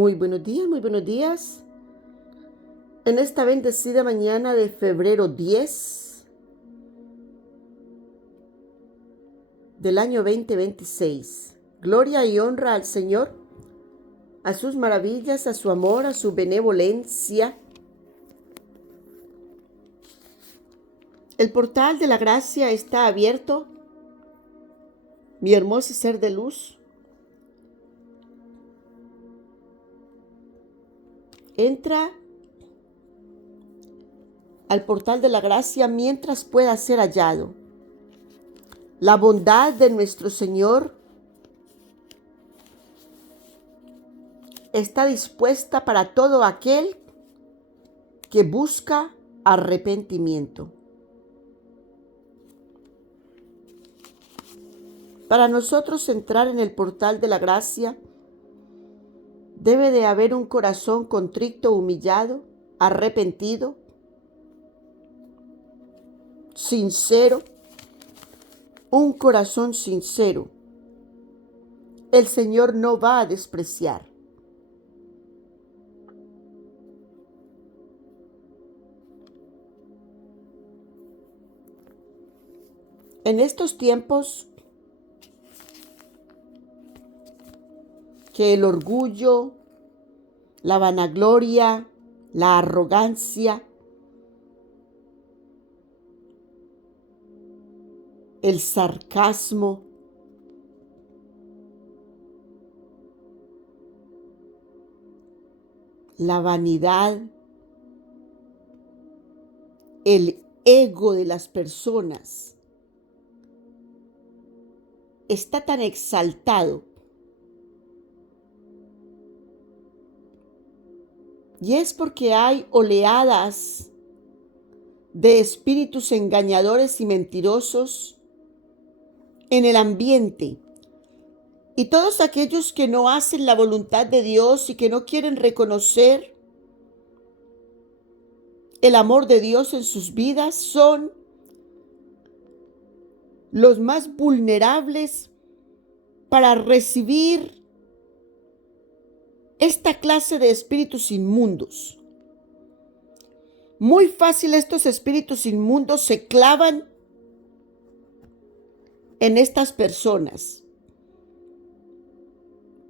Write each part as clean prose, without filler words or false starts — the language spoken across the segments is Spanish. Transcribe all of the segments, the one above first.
Muy buenos días, muy buenos días. En esta bendecida mañana de febrero 10 del año 2026. Gloria y honra al Señor, a sus maravillas, a su amor, a su benevolencia. El portal de la gracia está abierto, mi hermoso ser de luz. Entra al portal de la gracia mientras pueda ser hallado. La bondad de nuestro Señor está dispuesta para todo aquel que busca arrepentimiento. Para nosotros entrar en el portal de la gracia, debe de haber un corazón contrito, humillado, arrepentido, sincero, un corazón sincero. El Señor no va a despreciar. En estos tiempos que el orgullo, la vanagloria, la arrogancia, el sarcasmo, la vanidad, el ego de las personas está tan exaltado. Y es porque hay oleadas de espíritus engañadores y mentirosos en el ambiente. Y todos aquellos que no hacen la voluntad de Dios y que no quieren reconocer el amor de Dios en sus vidas son los más vulnerables para recibir esta clase de espíritus inmundos. Muy fácil estos espíritus inmundos se clavan en estas personas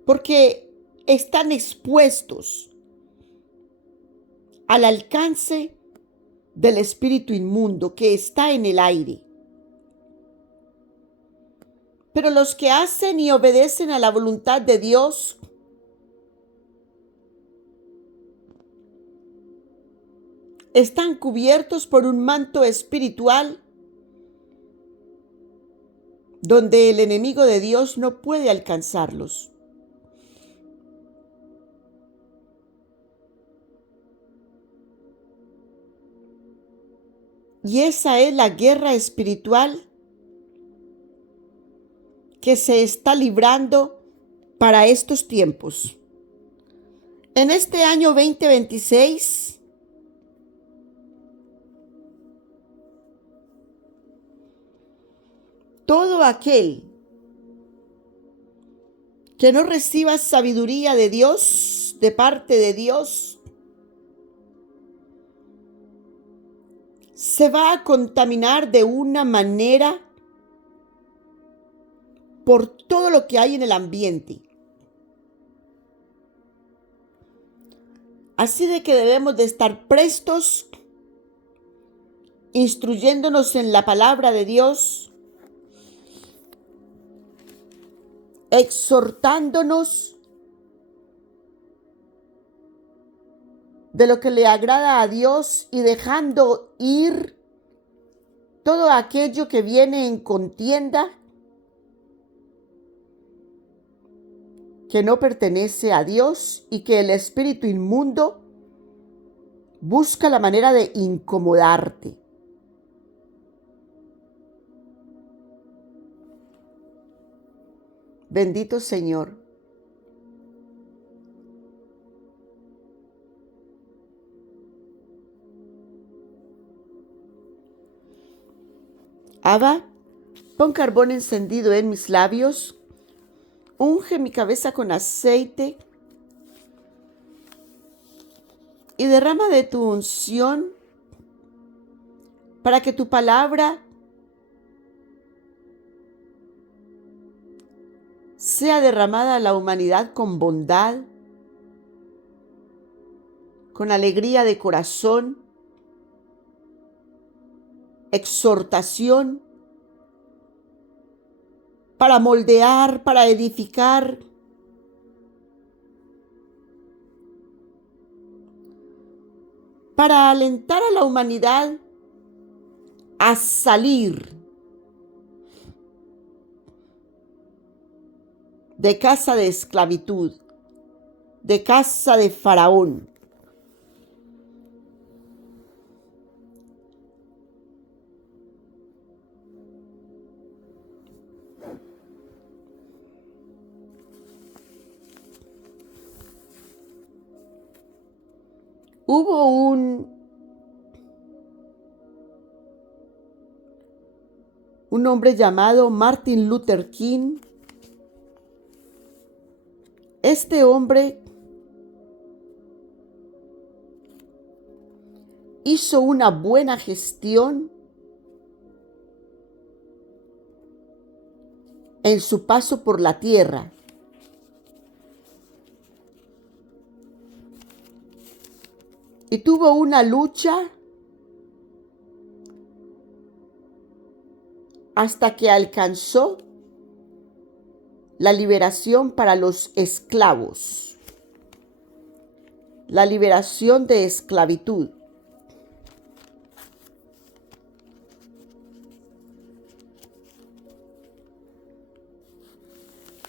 porque están expuestos al alcance del espíritu inmundo que está en el aire. Pero los que hacen y obedecen a la voluntad de Dios están cubiertos por un manto espiritual donde el enemigo de Dios no puede alcanzarlos. Y esa es la guerra espiritual que se está librando para estos tiempos. En este año 2026, todo aquel que no reciba sabiduría de Dios, de parte de Dios, se va a contaminar de una manera por todo lo que hay en el ambiente. Así de que debemos de estar prestos, instruyéndonos en la palabra de Dios, exhortándonos de lo que le agrada a Dios y dejando ir todo aquello que viene en contienda, que no pertenece a Dios y que el espíritu inmundo busca la manera de incomodarte. Bendito Señor. Abba, pon carbón encendido en mis labios, unge mi cabeza con aceite y derrama de tu unción para que tu palabra sea derramada a la humanidad con bondad, con alegría de corazón, exhortación, para moldear, para edificar, para alentar a la humanidad a salir de casa de esclavitud, de casa de Faraón. Hubo un hombre llamado Martin Luther King. Este hombre hizo una buena gestión en su paso por la tierra. Y tuvo una lucha hasta que alcanzó la liberación para los esclavos, la liberación de esclavitud.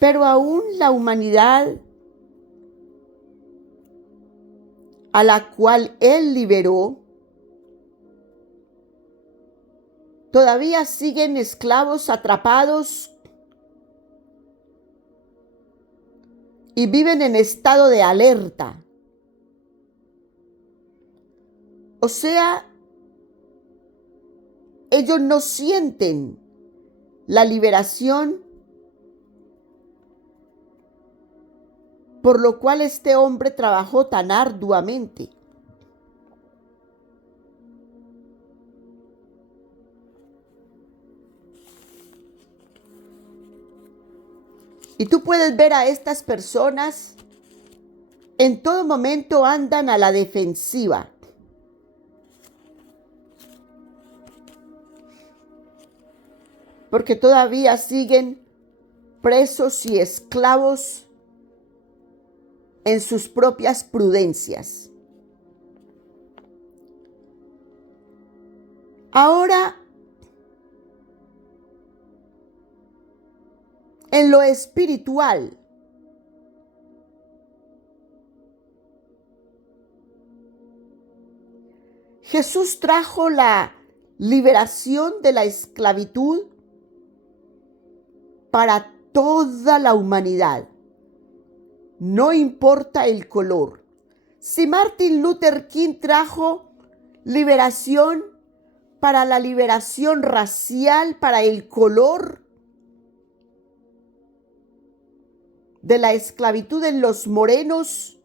Pero aún la humanidad a la cual él liberó, todavía siguen esclavos atrapados y viven en estado de alerta. O sea, ellos no sienten la liberación, por lo cual este hombre trabajó tan arduamente. Y tú puedes ver a estas personas, en todo momento andan a la defensiva. Porque todavía siguen presos y esclavos en sus propias prudencias. Ahora, en lo espiritual, Jesús trajo la liberación de la esclavitud para toda la humanidad. No importa el color. Si Martin Luther King trajo liberación para la liberación racial, para el color de la esclavitud en los morenos,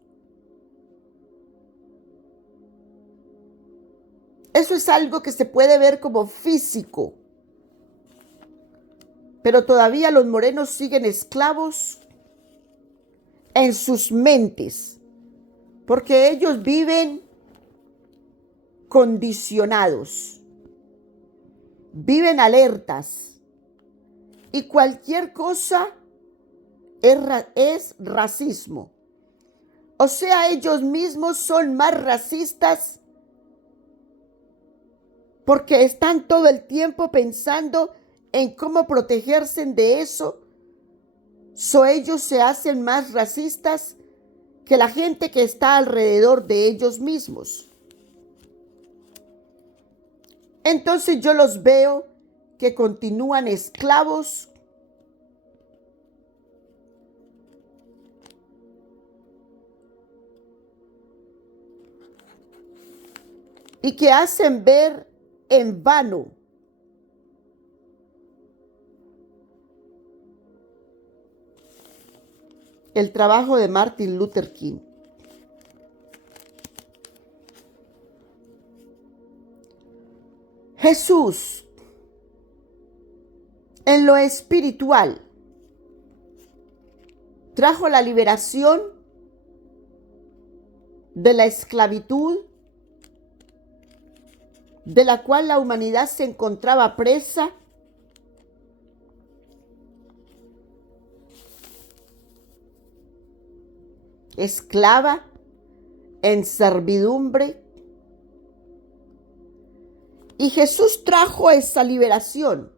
eso es algo que se puede ver como físico. Pero todavía los morenos siguen esclavos en sus mentes, porque ellos viven condicionados, viven alertas, y cualquier cosa es racismo. O sea, ellos mismos son más racistas porque están todo el tiempo pensando en cómo protegerse de eso. Ellos se hacen más racistas que la gente que está alrededor de ellos mismos. Entonces yo los veo que continúan esclavos, y que hacen ver en vano el trabajo de Martin Luther King. Jesús, en lo espiritual, trajo la liberación de la esclavitud de la cual la humanidad se encontraba presa, esclava, en servidumbre. Y Jesús trajo esa liberación.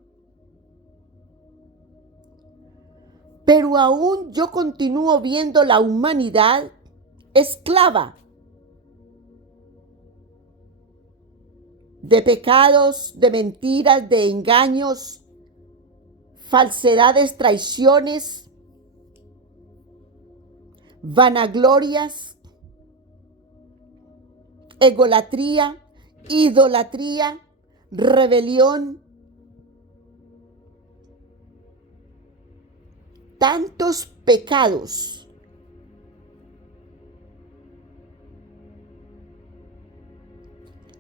Pero aún yo continúo viendo la humanidad esclava de pecados, de mentiras, de engaños, falsedades, traiciones, vanaglorias, egolatría, idolatría, rebelión, tantos pecados.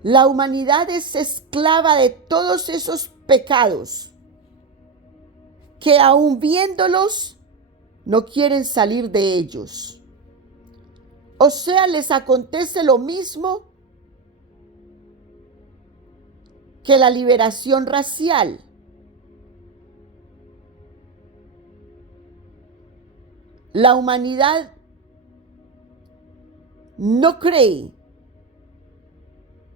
La humanidad es esclava de todos esos pecados que aun viéndolos no quieren salir de ellos. O sea, les acontece lo mismo que la liberación racial. La humanidad no cree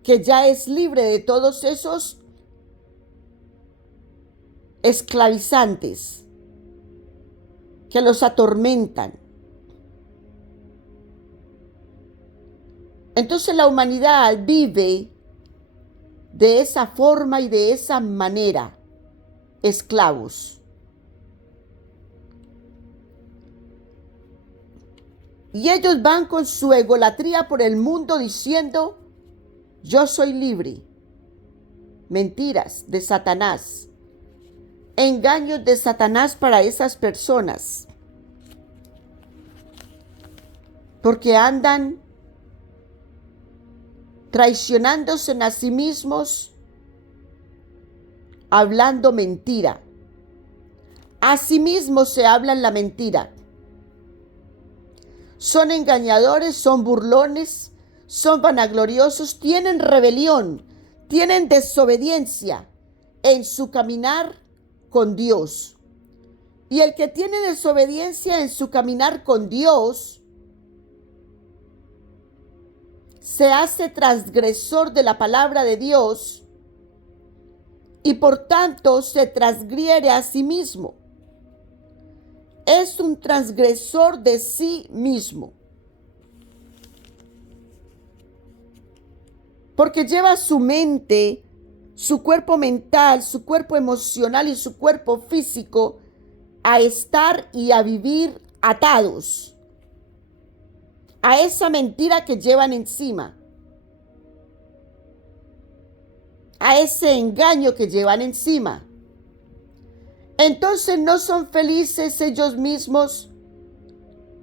que ya es libre de todos esos esclavizantes que los atormentan. Entonces la humanidad vive de esa forma y de esa manera, esclavos. Y ellos van con su egolatría por el mundo diciendo: yo soy libre. Mentiras de Satanás. Engaños de Satanás para esas personas. Porque andan traicionándose a sí mismos, hablando mentira. A sí mismos se hablan la mentira. Son engañadores, son burlones, son vanagloriosos, tienen rebelión, tienen desobediencia en su caminar con Dios. Y el que tiene desobediencia en su caminar con Dios se hace transgresor de la palabra de Dios y por tanto se transgrede a sí mismo. Es un transgresor de sí mismo. Porque lleva su mente, su cuerpo mental, su cuerpo emocional y su cuerpo físico a estar y a vivir atados a esa mentira que llevan encima, a ese engaño que llevan encima. Entonces no son felices ellos mismos,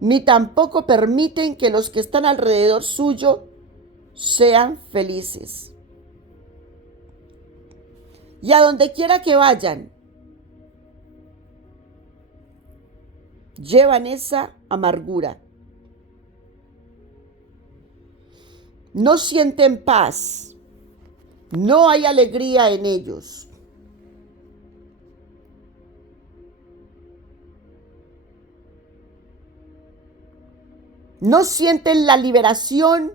ni tampoco permiten que los que están alrededor suyo sean felices. Y a donde quiera que vayan, llevan esa amargura. No sienten paz, no hay alegría en ellos. No sienten la liberación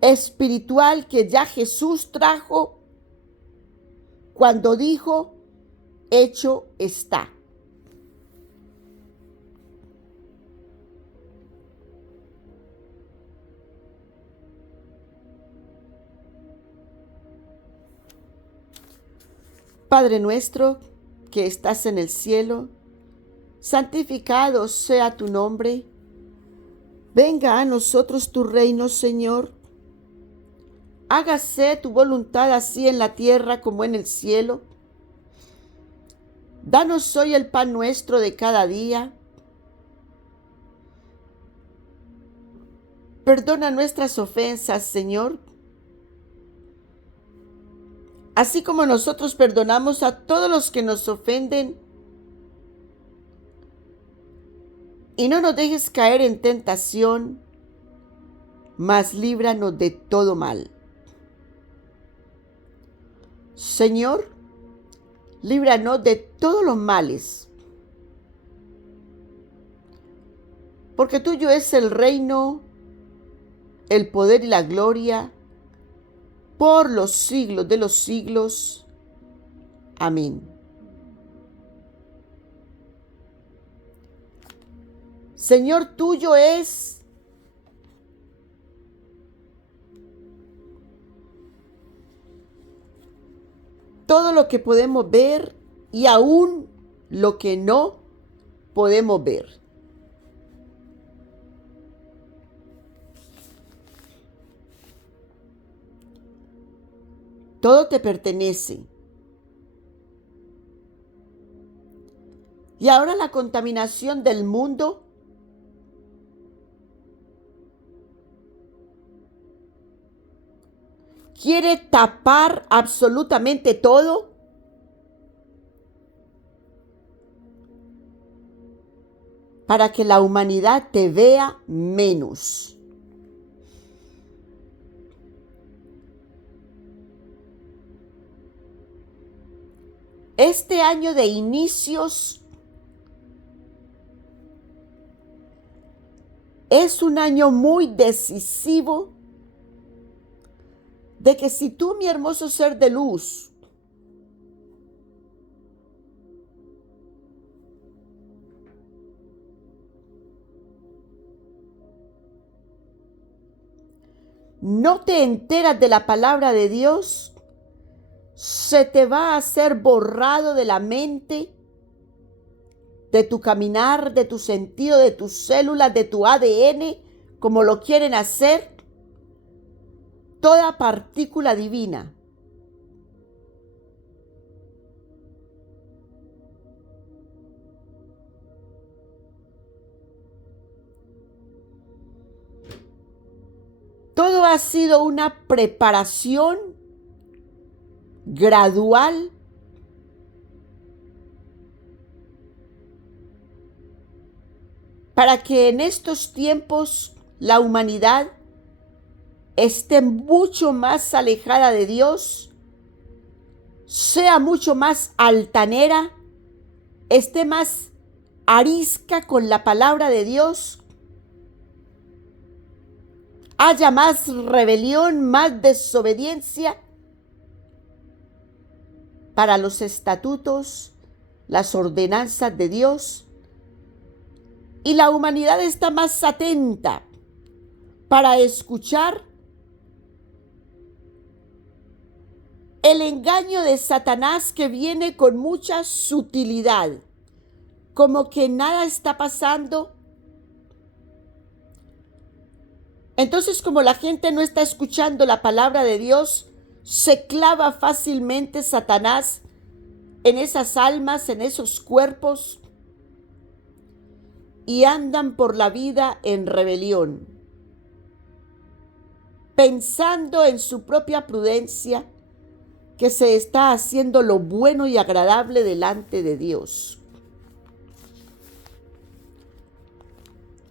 espiritual que ya Jesús trajo cuando dijo: hecho está. Padre nuestro que estás en el cielo, santificado sea tu nombre. Venga a nosotros tu reino, Señor. Hágase tu voluntad así en la tierra como en el cielo. Danos hoy el pan nuestro de cada día. Perdona nuestras ofensas, Señor, Así como nosotros perdonamos a todos los que nos ofenden, y no nos dejes caer en tentación, mas líbranos de todo mal. Señor, líbranos de todos los males, porque tuyo es el reino, el poder y la gloria, por los siglos de los siglos. Amén. Señor, tuyo es todo lo que podemos ver y aún lo que no podemos ver. Todo te pertenece. Y ahora la contaminación del mundo quiere tapar absolutamente todo para que la humanidad te vea menos. Este año de inicios es un año muy decisivo de que si tú, mi hermoso ser de luz, no te enteras de la palabra de Dios, se te va a hacer borrado de la mente, de tu caminar, de tu sentido, de tus células, de tu ADN, como lo quieren hacer, toda partícula divina. Todo ha sido una preparación gradual para que en estos tiempos la humanidad esté mucho más alejada de Dios, sea mucho más altanera, esté más arisca con la palabra de Dios, haya más rebelión, más desobediencia para los estatutos, las ordenanzas de Dios, y la humanidad está más atenta para escuchar el engaño de Satanás, que viene con mucha sutilidad, como que nada está pasando. Entonces, como la gente no está escuchando la palabra de Dios, se clava fácilmente Satanás en esas almas, en esos cuerpos, y andan por la vida en rebelión, pensando en su propia prudencia, que se está haciendo lo bueno y agradable delante de Dios.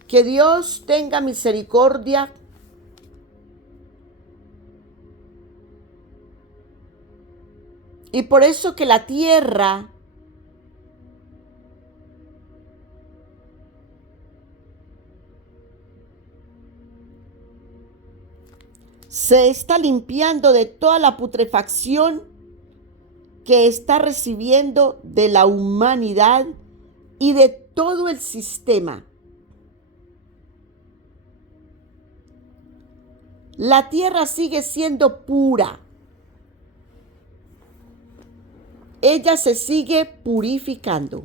Que Dios tenga misericordia y por eso que la tierra se está limpiando de toda la putrefacción que está recibiendo de la humanidad y de todo el sistema. La tierra sigue siendo pura. Ella se sigue purificando.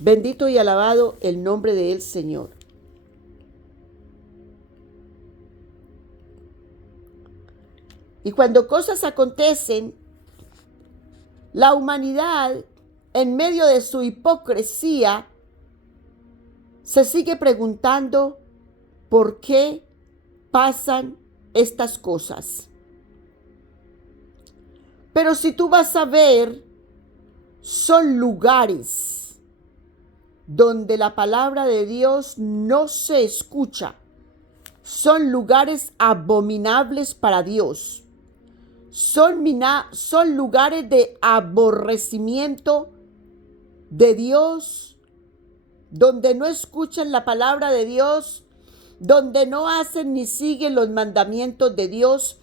Bendito y alabado el nombre del Señor. Y cuando cosas acontecen, la humanidad, en medio de su hipocresía, se sigue preguntando por qué pasan estas cosas. Pero si tú vas a ver, son lugares donde la palabra de Dios no se escucha. Son lugares abominables para Dios. Son lugares de aborrecimiento de Dios, donde no escuchan la palabra de Dios, donde no hacen ni siguen los mandamientos de Dios,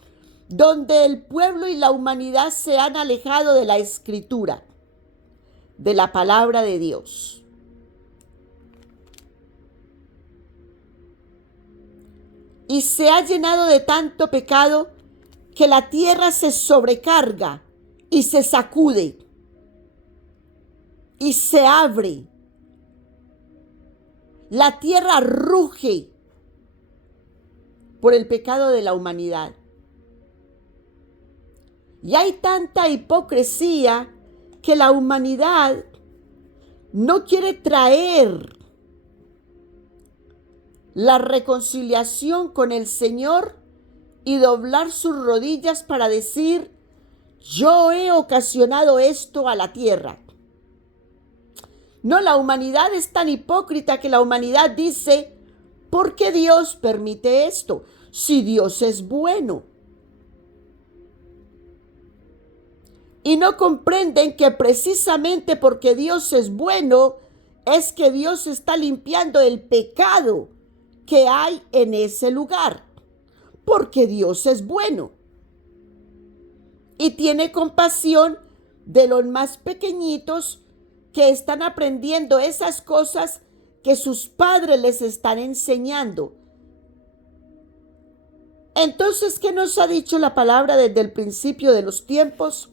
donde el pueblo y la humanidad se han alejado de la Escritura, de la palabra de Dios. Y se ha llenado de tanto pecado que la tierra se sobrecarga y se sacude y se abre. La tierra ruge por el pecado de la humanidad. Y hay tanta hipocresía que la humanidad no quiere traer la reconciliación con el Señor y doblar sus rodillas para decir: yo he ocasionado esto a la tierra. No, la humanidad es tan hipócrita que la humanidad dice: ¿por qué Dios permite esto? Si Dios es bueno. Y no comprenden que precisamente porque Dios es bueno, es que Dios está limpiando el pecado que hay en ese lugar. Porque Dios es bueno. Y tiene compasión de los más pequeñitos que están aprendiendo esas cosas que sus padres les están enseñando. Entonces, ¿qué nos ha dicho la palabra desde el principio de los tiempos?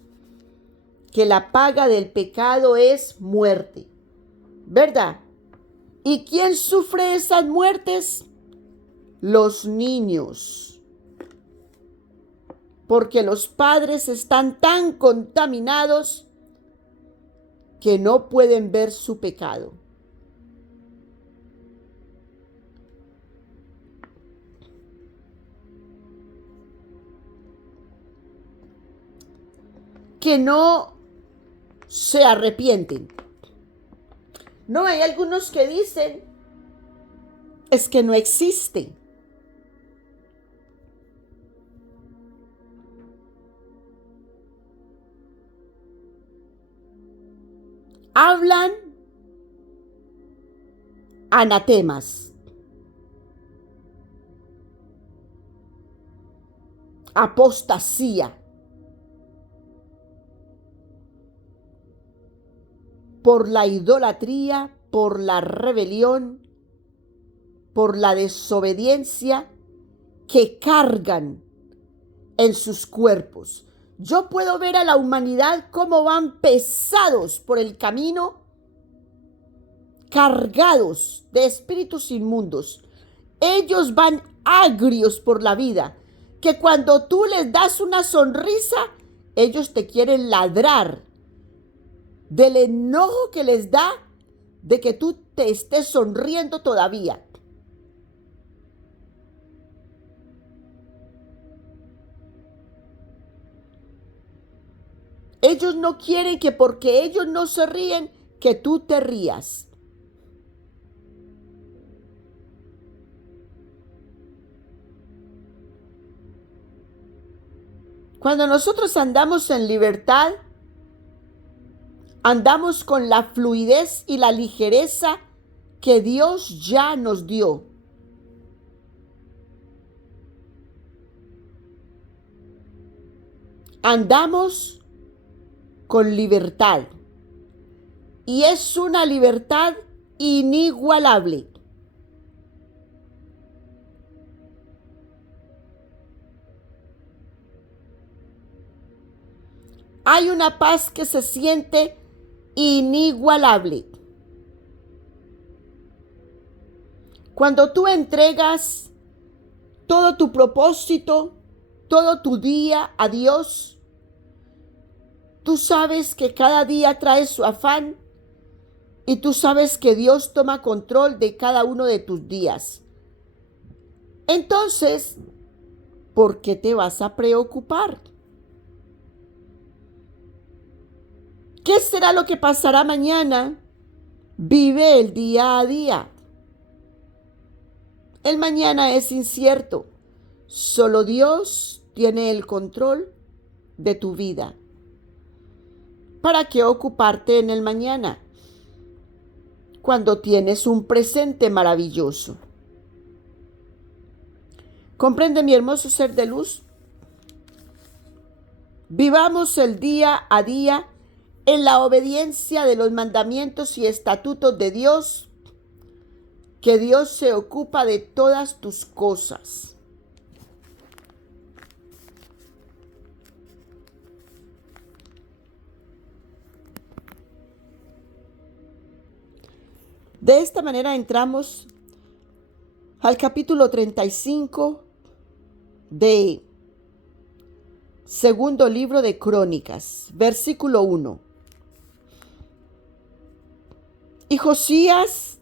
Que la paga del pecado es muerte, ¿verdad? ¿Y quién sufre esas muertes? Los niños. Porque los padres están tan contaminados que no pueden ver su pecado. Que no se arrepienten. No, hay algunos que dicen: es que no existe. Hablan anatemas, apostasía, por la idolatría, por la rebelión, por la desobediencia que cargan en sus cuerpos. Yo puedo ver a la humanidad cómo van pesados por el camino, cargados de espíritus inmundos. Ellos van agrios por la vida, que cuando tú les das una sonrisa, ellos te quieren ladrar del enojo que les da de que tú te estés sonriendo todavía. Ellos no quieren que porque ellos no se ríen, que tú te rías. Cuando nosotros andamos en libertad, andamos con la fluidez y la ligereza que Dios ya nos dio. Andamos con libertad. Y es una libertad inigualable. Hay una paz que se siente inigualable. Cuando tú entregas todo tu propósito, todo tu día a Dios, tú sabes que cada día trae su afán y tú sabes que Dios toma control de cada uno de tus días. Entonces, ¿por qué te vas a preocupar? ¿Qué será lo que pasará mañana? Vive el día a día. El mañana es incierto. Solo Dios tiene el control de tu vida. ¿Para qué ocuparte en el mañana cuando tienes un presente maravilloso? ¿Comprende, mi hermoso ser de luz? Vivamos el día a día en la obediencia de los mandamientos y estatutos de Dios, que Dios se ocupa de todas tus cosas. De esta manera entramos al capítulo 35 de segundo libro de Crónicas, versículo 1. Y Josías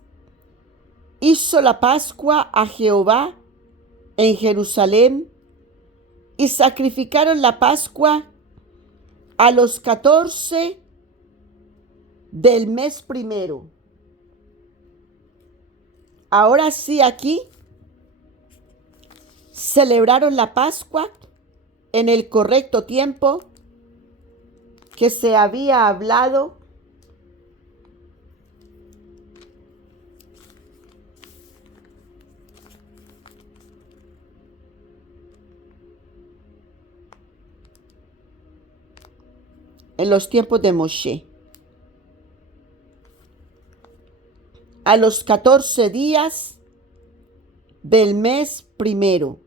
hizo la Pascua a Jehová en Jerusalén, y sacrificaron la Pascua a los 14 del mes primero. Ahora sí, aquí celebraron la Pascua en el correcto tiempo que se había hablado en los tiempos de Moshe. A los 14 días del mes primero.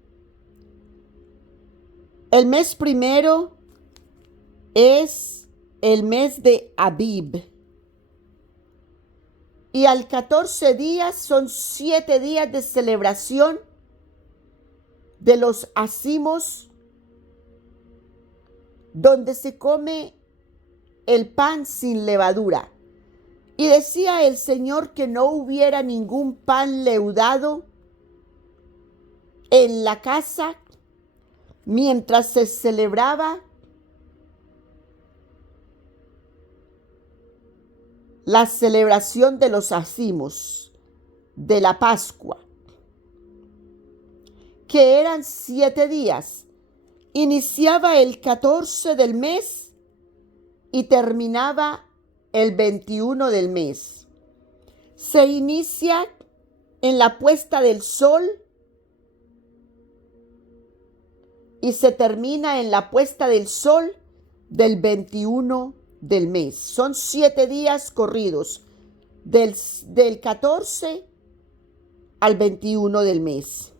El mes primero es el mes de Abib. Y al 14 días son 7 días de celebración de los acimos, donde se come el pan sin levadura. Y decía el Señor que no hubiera ningún pan leudado en la casa mientras se celebraba la celebración de los acimos de la Pascua, que eran 7 días. Iniciaba el 14 del mes y terminaba el 21 del mes. Se inicia en la puesta del sol y se termina en la puesta del sol del 21 del mes. Son 7 días corridos, del 14 al 21 del mes.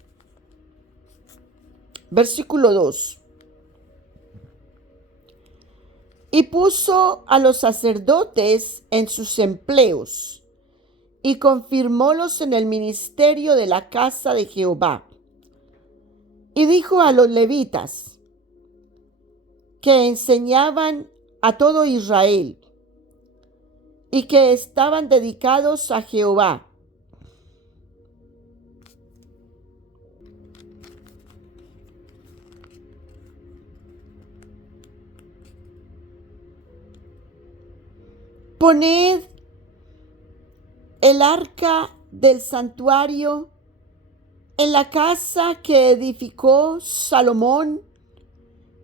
Versículo 2. Y puso a los sacerdotes en sus empleos y confirmólos en el ministerio de la casa de Jehová. Y dijo a los levitas que enseñaban a todo Israel y que estaban dedicados a Jehová: poned el arca del santuario en la casa que edificó Salomón,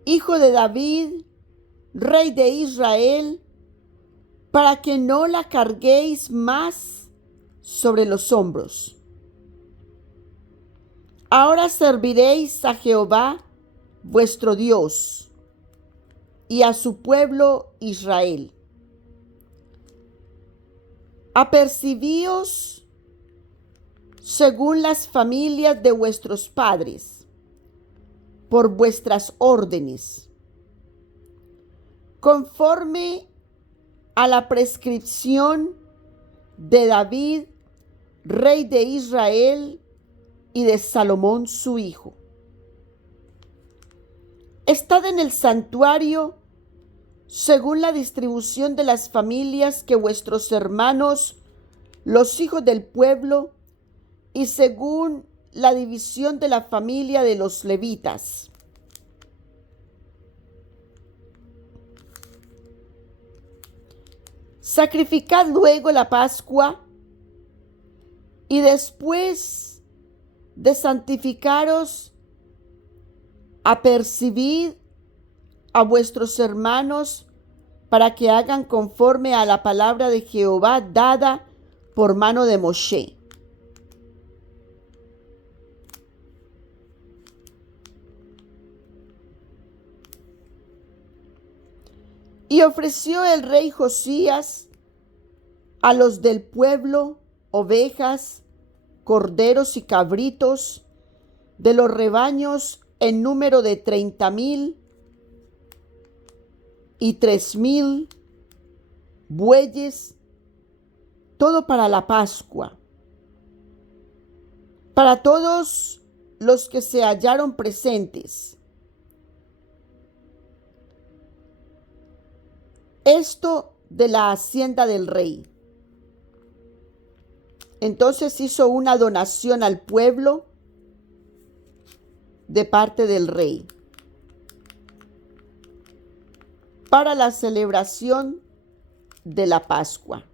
hijo de David, rey de Israel, para que no la carguéis más sobre los hombros. Ahora serviréis a Jehová vuestro Dios y a su pueblo Israel. Apercibíos según las familias de vuestros padres, por vuestras órdenes, conforme a la prescripción de David, rey de Israel, y de Salomón su hijo. Estad en el santuario según la distribución de las familias que vuestros hermanos, los hijos del pueblo, y según la división de la familia de los levitas. Sacrificad luego la Pascua y después de santificaros, apercibid a vuestros hermanos para que hagan conforme a la palabra de Jehová dada por mano de Moshe. Y ofreció el rey Josías a los del pueblo ovejas, corderos y cabritos de los rebaños en número de 30,000 y 3,000 bueyes, todo para la Pascua, para todos los que se hallaron presentes. Esto de la hacienda del rey. Entonces hizo una donación al pueblo de parte del rey para la celebración de la Pascua.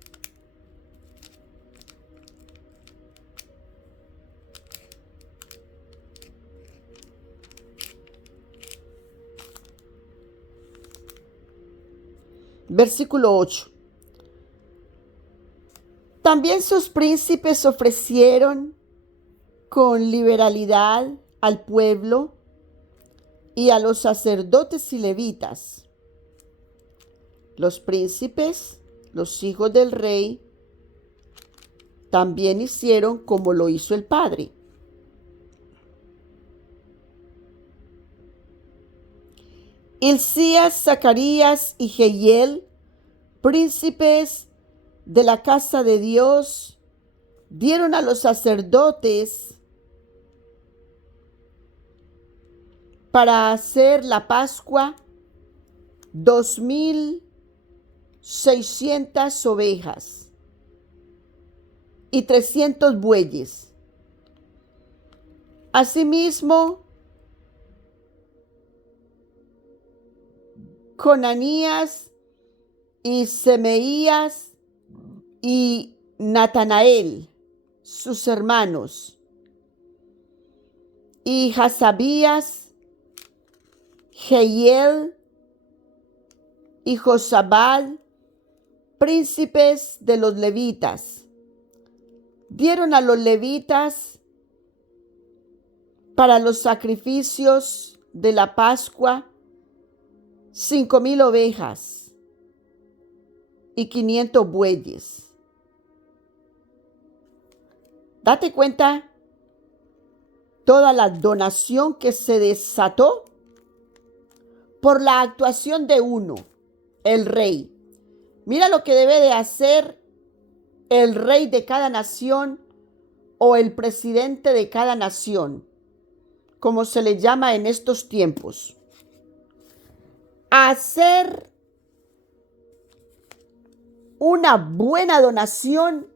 Versículo 8. También sus príncipes ofrecieron con liberalidad al pueblo y a los sacerdotes y levitas. Los príncipes, los hijos del rey, también hicieron como lo hizo el padre. Hilcías, Zacarías y Jehiel, príncipes de la casa de Dios, dieron a los sacerdotes para hacer la Pascua 2,600 ovejas y 300 bueyes. Asimismo, Conanías y Semeías y Natanael, sus hermanos, y Hasabías, Jehiel y Josabad, príncipes de los levitas, dieron a los levitas para los sacrificios de la Pascua 5,000 ovejas y 500 bueyes. Date cuenta toda la donación que se desató por la actuación de uno, el rey. Mira lo que debe de hacer el rey de cada nación o el presidente de cada nación, como se le llama en estos tiempos. Hacer una buena donación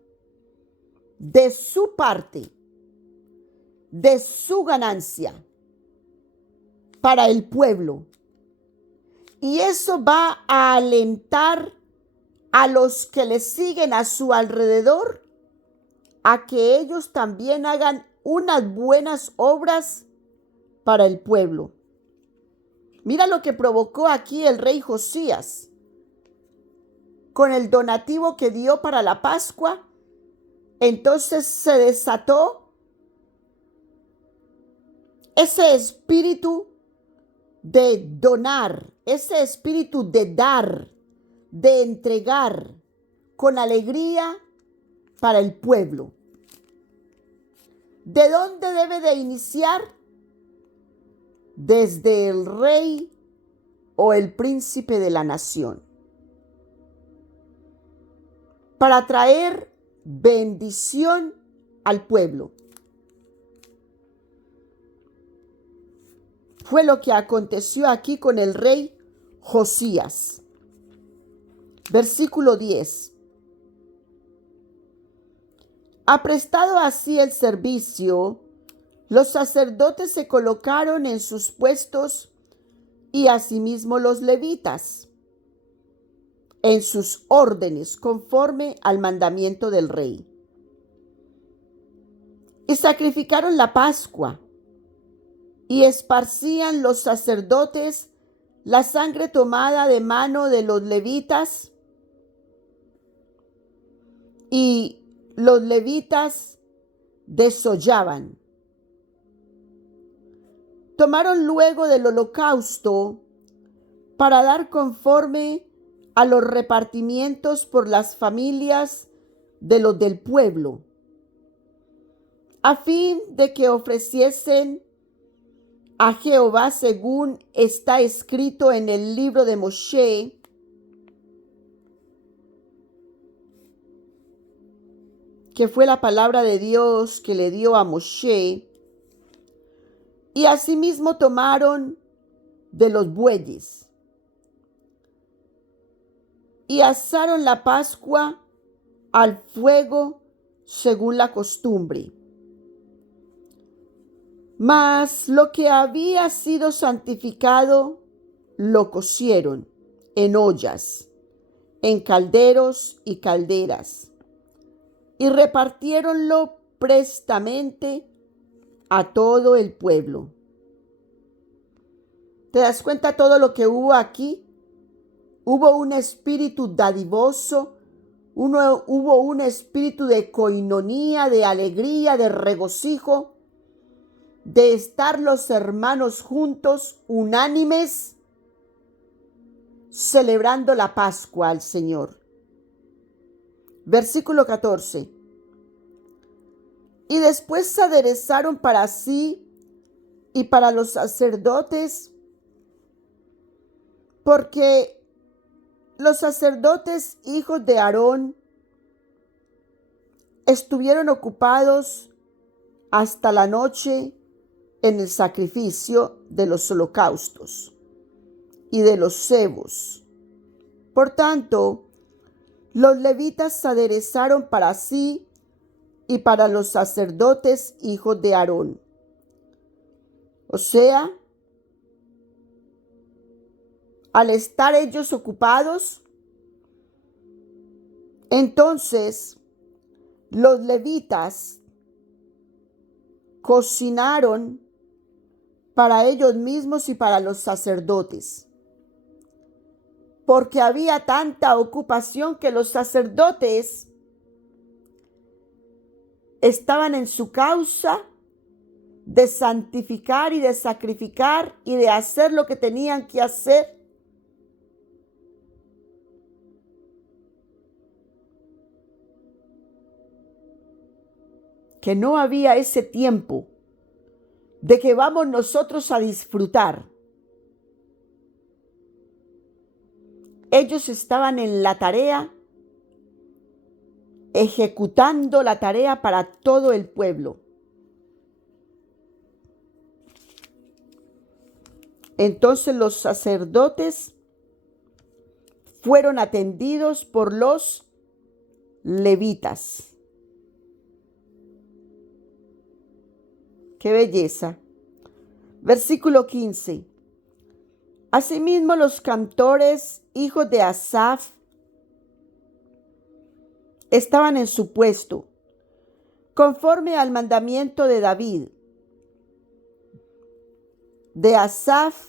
de su parte, de su ganancia para el pueblo. Y eso va a alentar a los que le siguen a su alrededor a que ellos también hagan unas buenas obras para el pueblo. Mira lo que provocó aquí el rey Josías con el donativo que dio para la Pascua. Entonces se desató ese espíritu de donar, ese espíritu de dar, de entregar con alegría para el pueblo. ¿De dónde debe de iniciar? Desde el rey o el príncipe de la nación, para traer bendición al pueblo. Fue lo que aconteció aquí con el rey Josías. Versículo 10. Aprestado así el servicio, los sacerdotes se colocaron en sus puestos y asimismo los levitas. en sus órdenes, conforme al mandamiento del rey. Y sacrificaron la Pascua, y esparcían los sacerdotes la sangre tomada de mano de los levitas, y los levitas desollaban. Tomaron luego del holocausto para dar conforme a los repartimientos por las familias de los del pueblo, a fin de que ofreciesen a Jehová según está escrito en el libro de Moshe, que fue la palabra de Dios que le dio a Moshe. Y asimismo tomaron de los bueyes y asaron la Pascua al fuego según la costumbre. Mas lo que había sido santificado lo cocieron en ollas, en calderos y calderas, y repartiéronlo prestamente a todo el pueblo. ¿Te das cuenta todo lo que hubo aquí? Hubo un espíritu dadivoso, hubo un espíritu de coinonía, de alegría, de regocijo, de estar los hermanos juntos, unánimes, celebrando la Pascua al Señor. Versículo 14. Y después se aderezaron para sí y para los sacerdotes, porque los sacerdotes hijos de Aarón estuvieron ocupados hasta la noche en el sacrificio de los holocaustos y de los cebos. Por tanto, los levitas se aderezaron para sí y para los sacerdotes hijos de Aarón. O sea, al estar ellos ocupados, entonces los levitas cocinaron para ellos mismos y para los sacerdotes, porque había tanta ocupación que los sacerdotes estaban en su causa de santificar y de sacrificar y de hacer lo que tenían que hacer. Que no había ese tiempo de que vamos nosotros a disfrutar. Ellos estaban en la tarea, ejecutando la tarea para todo el pueblo. Entonces los sacerdotes fueron atendidos por los levitas. ¡Qué belleza! Versículo 15. Asimismo los cantores, hijos de Asaf, estaban en su puesto, conforme al mandamiento de David, de Asaf,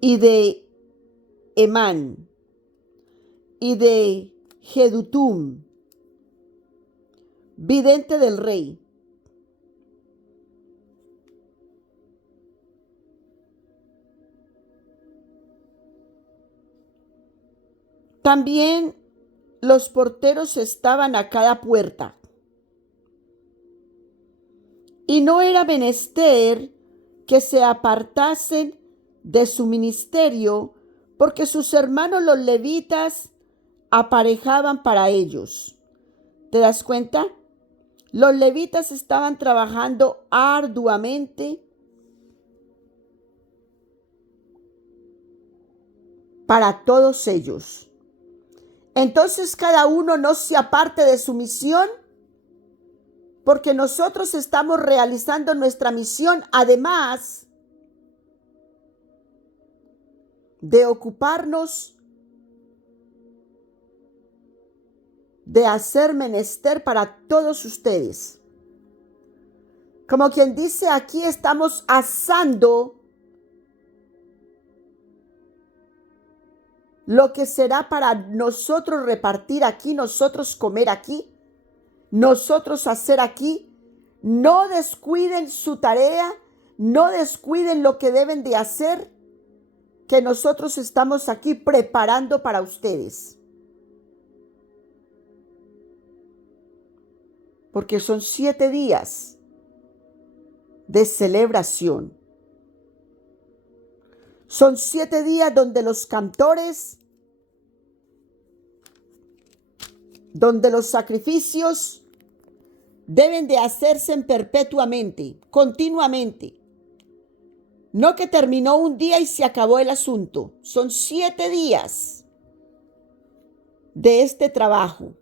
y de Emán, y de Jedutum, vidente del rey. También los porteros estaban a cada puerta. Y no era menester que se apartasen de su ministerio, porque sus hermanos los levitas aparejaban para ellos. ¿Te das cuenta? Los levitas estaban trabajando arduamente para todos ellos. Entonces cada uno no se aparte de su misión, porque nosotros estamos realizando nuestra misión. Además, de ocuparnos de hacer menester para todos ustedes. Como quien dice, aquí estamos asando lo que será para nosotros repartir aquí, nosotros comer aquí, nosotros hacer aquí. No descuiden su tarea, no descuiden lo que deben de hacer, que nosotros estamos aquí preparando para ustedes. Porque son 7 días de celebración. Son 7 días donde los cantores, donde los sacrificios deben de hacerse perpetuamente, continuamente. No que terminó un día y se acabó el asunto. Son 7 días de este trabajo.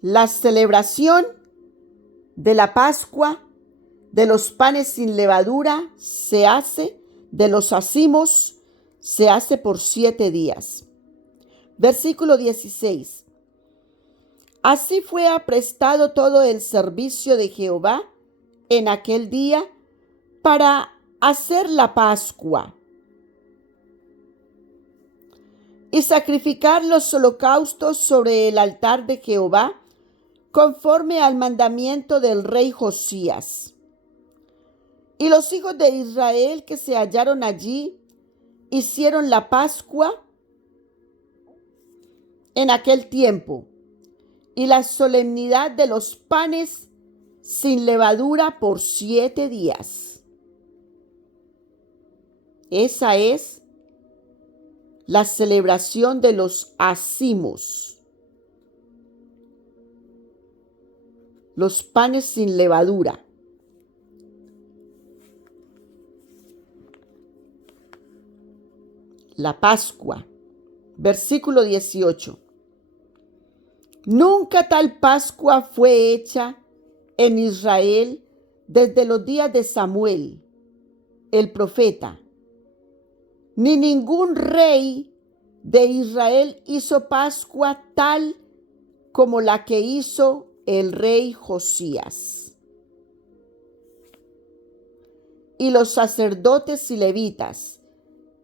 La celebración de la Pascua, de los panes sin levadura, se hace, de los ázimos, se hace por 7 días. Versículo 16. Así fue aprestado todo el servicio de Jehová en aquel día para hacer la Pascua y sacrificar los holocaustos sobre el altar de Jehová, conforme al mandamiento del rey Josías. Y los hijos de Israel que se hallaron allí hicieron la Pascua en aquel tiempo, y la solemnidad de los panes sin levadura por 7 días. Esa es la celebración de los ázimos, los panes sin levadura. La Pascua, versículo 18. Nunca tal Pascua fue hecha en Israel desde los días de Samuel, el profeta. Ni ningún rey de Israel hizo Pascua tal como la que hizo el rey Josías. Y los sacerdotes y levitas,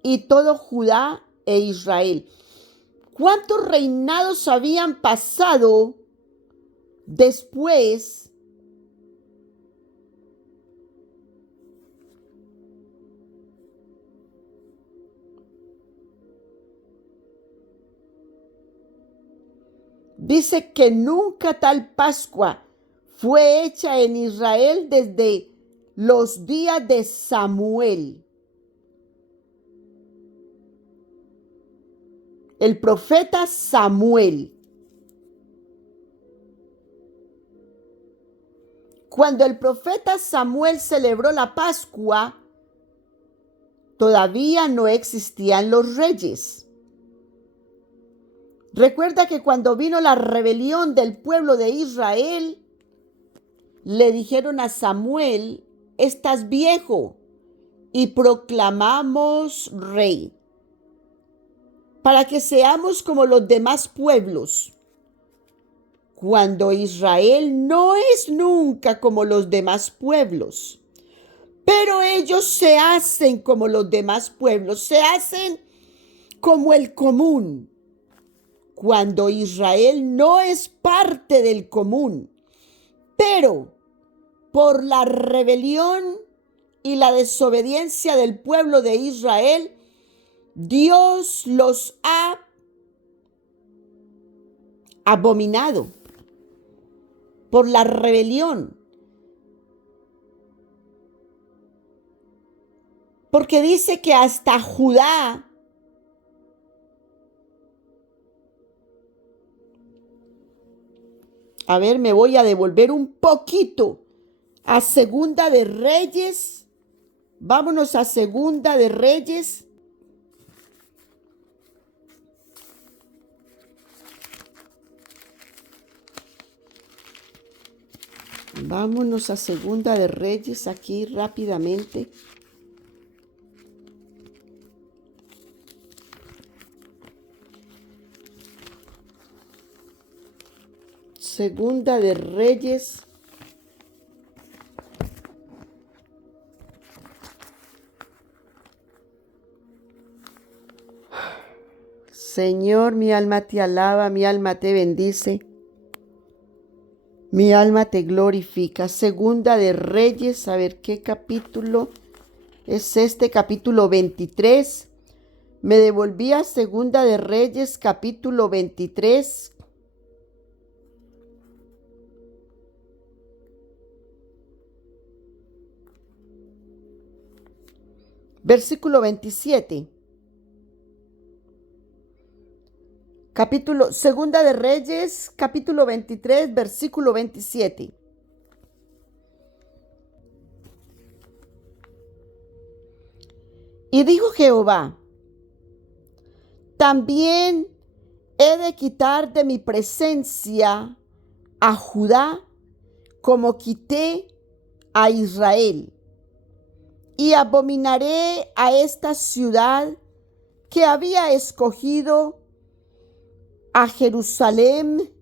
y todo Judá e Israel. ¿Cuántos reinados habían pasado después dice que nunca tal Pascua fue hecha en Israel desde los días de Samuel, el profeta Samuel? Cuando el profeta Samuel celebró la Pascua, todavía no existían los reyes. Recuerda que cuando vino la rebelión del pueblo de Israel, le dijeron a Samuel: estás viejo y proclamamos rey, para que seamos como los demás pueblos. Cuando Israel no es nunca como los demás pueblos, pero ellos se hacen como los demás pueblos, se hacen como el común. Cuando Israel no es parte del común, pero por la rebelión y la desobediencia del pueblo de Israel, Dios los ha abominado por la rebelión. Porque dice que hasta Judá me voy a devolver un poquito a Segunda de Reyes. Vámonos a Segunda de Reyes. Vámonos a Segunda de Reyes aquí rápidamente. Segunda de Reyes. Señor, mi alma te alaba, mi alma te bendice, mi alma te glorifica. Segunda de Reyes, a ver qué capítulo es este, capítulo 23. Me devolví a Segunda de Reyes, capítulo 23. Versículo 27. Segunda de Reyes, capítulo 23, versículo 27. Y dijo Jehová: también he de quitar de mi presencia a Judá como quité a Israel, y abominaré a esta ciudad que había escogido, a Jerusalén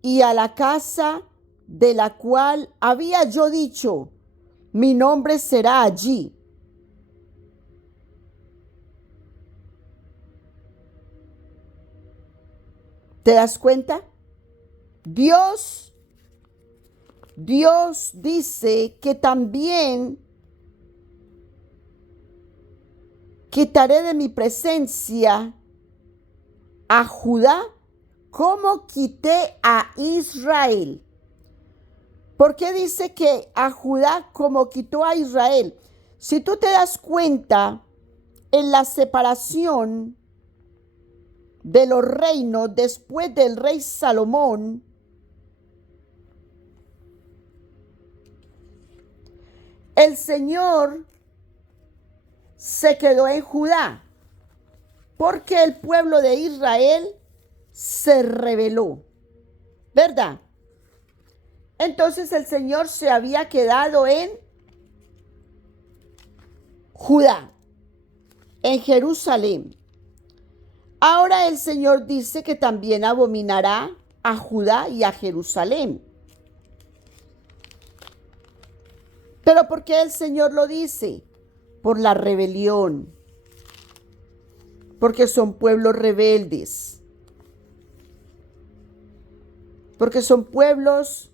y a la casa de la cual había yo dicho, mi nombre será allí. ¿Te das cuenta? Dios dice que también quitaré de mi presencia a Judá como quité a Israel. ¿Por qué dice que a Judá como quitó a Israel? Si tú te das cuenta, en la separación de los reinos después del rey Salomón, el Señor se quedó en Judá, porque el pueblo de Israel se rebeló, ¿verdad? Entonces el Señor se había quedado en Judá, en Jerusalén. Ahora el Señor dice que también abominará a Judá y a Jerusalén. ¿Pero por qué el Señor lo dice? Por la rebelión. Porque son pueblos rebeldes. Porque son pueblos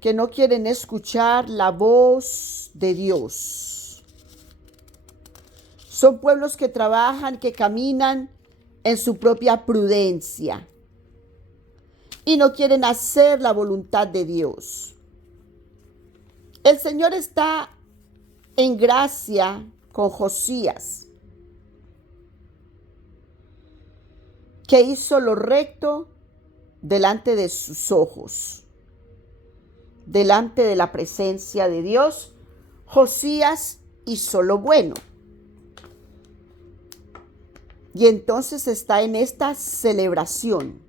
que no quieren escuchar la voz de Dios. Son pueblos que trabajan, que caminan en su propia prudencia y no quieren hacer la voluntad de Dios. El Señor está en gracia con Josías, que hizo lo recto delante de sus ojos, delante de la presencia de Dios. Josías hizo lo bueno. Y entonces está en esta celebración.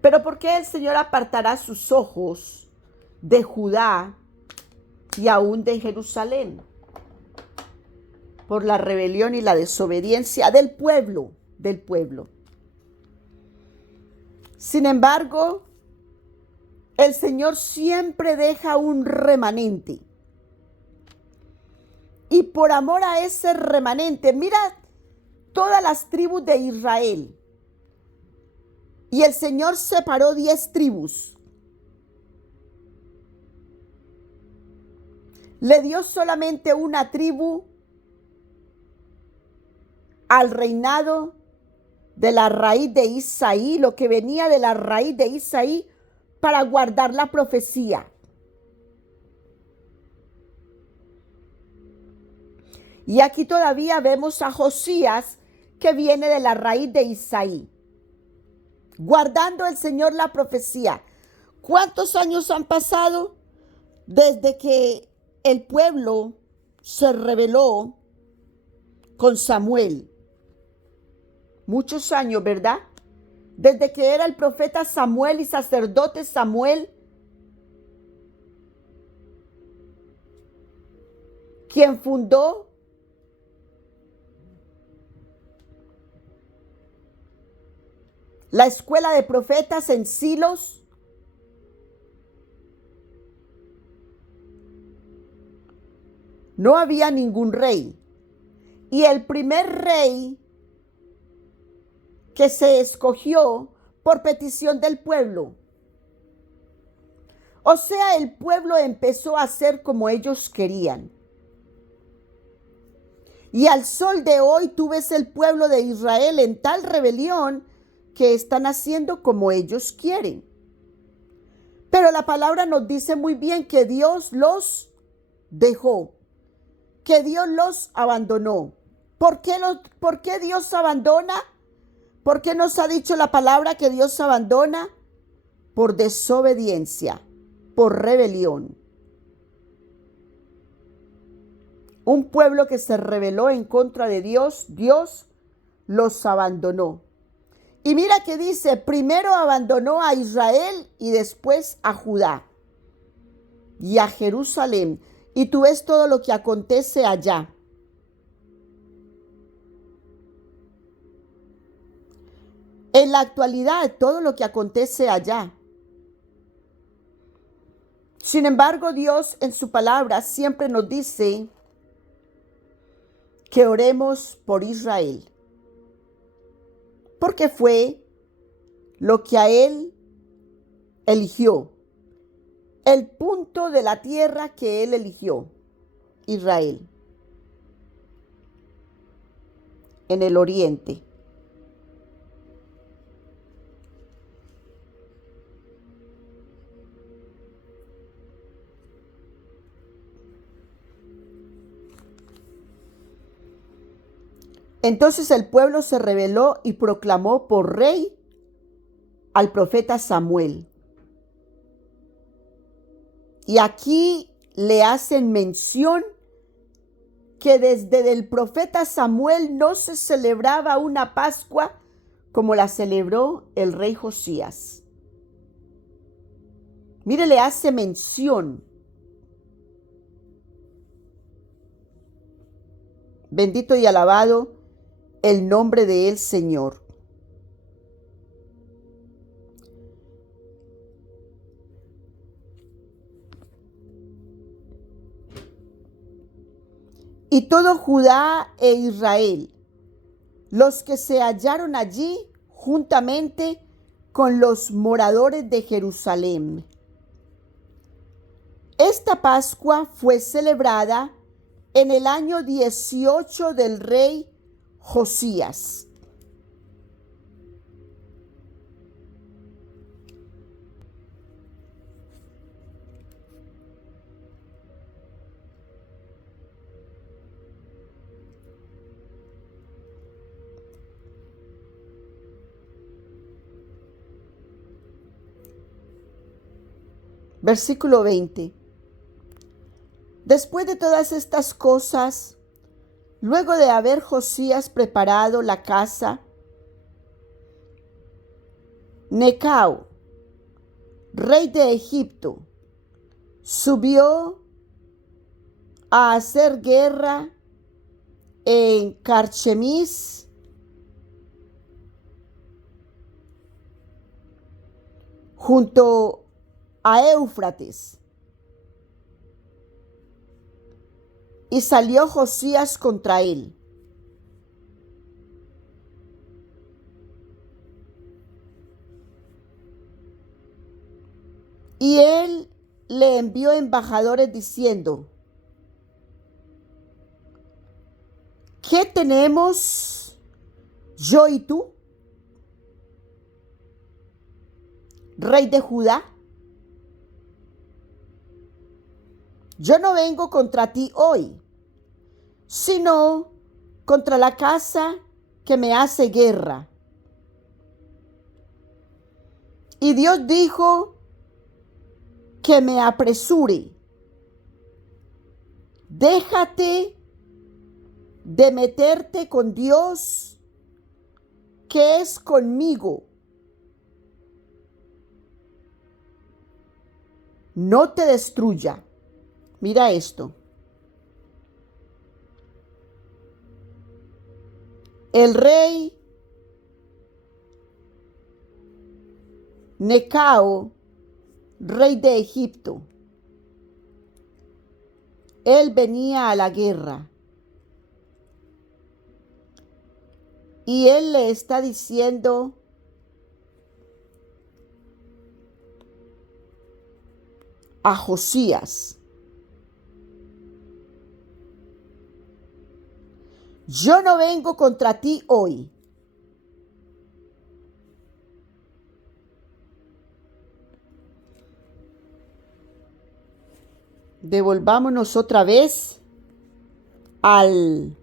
Pero ¿por qué el Señor apartará sus ojos de Judá y aún de Jerusalén? Por la rebelión y la desobediencia del pueblo, Sin embargo, el Señor siempre deja un remanente. Y por amor a ese remanente, mira todas las tribus de Israel. Y el Señor separó 10 tribus. Le dio solamente una tribu al reinado de la raíz de Isaí, lo que venía de la raíz de Isaí, para guardar la profecía. Y aquí todavía vemos a Josías, que viene de la raíz de Isaí, guardando el Señor la profecía. ¿Cuántos años han pasado desde que el pueblo se rebeló con Samuel? Muchos años, ¿verdad? desde que era el profeta Samuel y sacerdote Samuel, quien fundó la escuela de profetas en Silos, no había ningún rey. Y el primer rey que se escogió por petición del pueblo. O sea, el pueblo empezó a hacer como ellos querían. Y al sol de hoy tú ves el pueblo de Israel en tal rebelión que están haciendo como ellos quieren. Pero la palabra nos dice muy bien que Dios los dejó, que Dios los abandonó. ¿Por qué Dios abandona? ¿Por qué nos ha dicho la palabra que Dios abandona? Por desobediencia, por rebelión. Un pueblo que se rebeló en contra de Dios, Dios los abandonó. Y mira que dice, primero abandonó a Israel y después a Judá y a Jerusalén. Y tú ves todo lo que acontece allá. En la actualidad, todo lo que acontece allá. Sin embargo, Dios en su palabra siempre nos dice que oremos por Israel, porque fue lo que a él eligió, el punto de la tierra que él eligió, Israel, en el oriente. Entonces el pueblo se rebeló y proclamó por rey al profeta Samuel. Y aquí le hacen mención que desde el profeta Samuel no se celebraba una Pascua como la celebró el rey Josías. Mire, le hace mención. Bendito y alabado el nombre del Señor. Y todo Judá e Israel, los que se hallaron allí juntamente con los moradores de Jerusalén. Esta Pascua fue celebrada en el año 18 del rey Josías. Versículo 20. Después de todas estas cosas, luego de haber Josías preparado la casa, Necao, rey de Egipto, subió a hacer guerra en Carchemis, junto a Éufrates. Y salió Josías contra él. Y él le envió embajadores diciendo: ¿qué tenemos yo y tú, rey de Judá? Yo no vengo contra ti hoy, sino contra la casa que me hace guerra. Y Dios dijo que me apresure. Déjate de meterte con Dios, que es conmigo, no te destruya. Mira esto. El rey Necao, rey de Egipto, él venía a la guerra y él le está diciendo a Josías: yo no vengo contra ti hoy. Devolvámonos otra vez al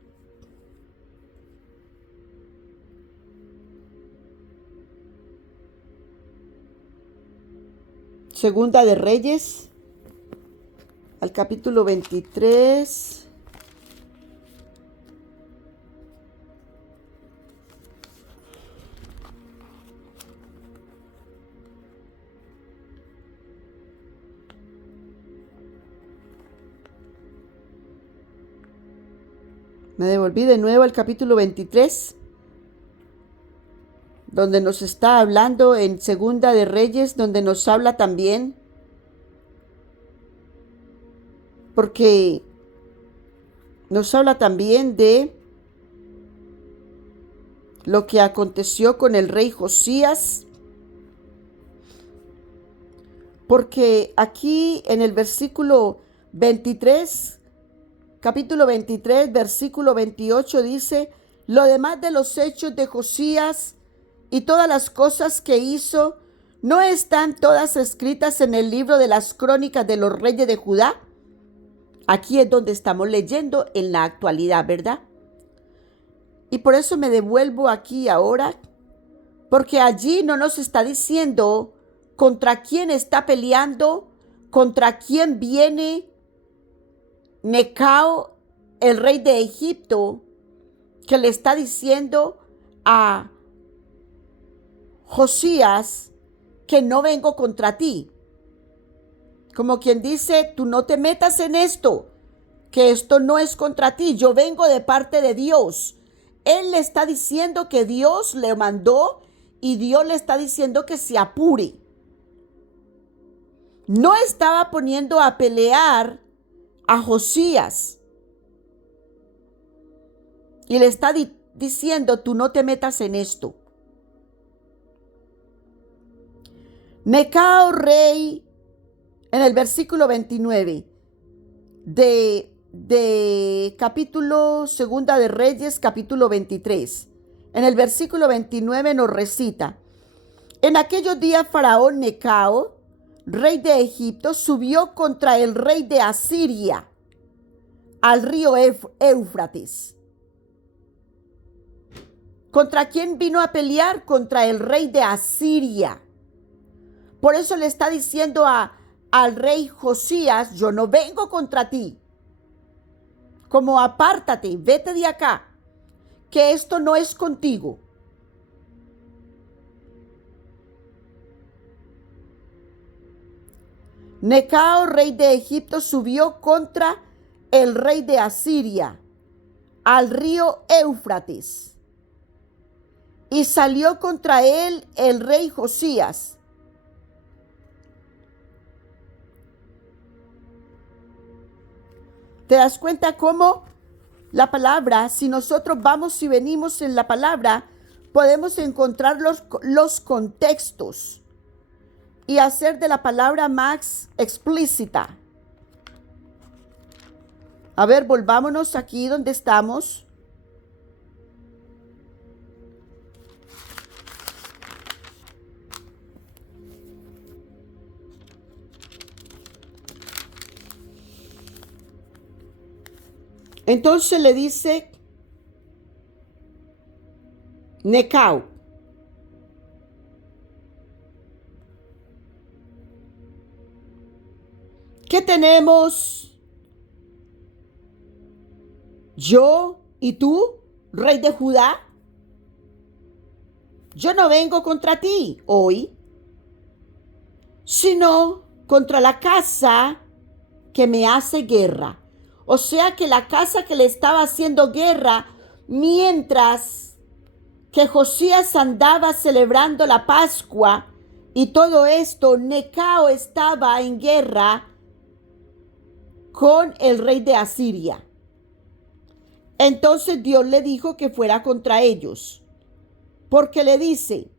Segunda de Reyes, al capítulo 23. Me devolví de nuevo al capítulo 23, donde nos está hablando en Segunda de Reyes, donde nos habla también, porque nos habla también de lo que aconteció con el rey Josías, porque aquí en el versículo 23, capítulo 23, versículo 28 dice: lo demás de los hechos de Josías y todas las cosas que hizo, ¿no están todas escritas en el libro de las crónicas de los reyes de Judá? Aquí es donde estamos leyendo en la actualidad, ¿verdad? Y por eso me devuelvo aquí ahora, porque allí no nos está diciendo contra quién está peleando, contra quién viene Necao, el rey de Egipto, que le está diciendo a Josías que no vengo contra ti. Como quien dice: tú no te metas en esto, que esto no es contra ti, yo vengo de parte de Dios. Él le está diciendo que Dios le mandó y Dios le está diciendo que se apure. No estaba poniendo a pelear a Josías y le está diciendo: tú no te metas en esto. Necao, rey, en el versículo 29 de capítulo Segunda de Reyes, capítulo 23. En el versículo 29 nos recita: en aquellos días Faraón Necao, rey de Egipto, subió contra el rey de Asiria al río Éufrates. ¿Contra quién vino a pelear? Contra el rey de Asiria. Por eso le está diciendo al rey Josías: yo no vengo contra ti. Como apártate, vete de acá, que esto no es contigo. Necao, rey de Egipto, subió contra el rey de Asiria al río Éufrates y salió contra él el rey Josías. ¿Te das cuenta cómo la palabra, si nosotros vamos y venimos en la palabra, podemos encontrar los contextos y hacer de la palabra más explícita? A ver, volvámonos aquí donde estamos. Entonces le dice Necao: ¿qué tenemos yo y tú, rey de Judá? Yo no vengo contra ti hoy, sino contra la casa que me hace guerra. O sea que la casa que le estaba haciendo guerra mientras que Josías andaba celebrando la Pascua y todo esto, Necao estaba en guerra con el rey de Asiria. Entonces Dios le dijo que fuera contra ellos, porque le dice: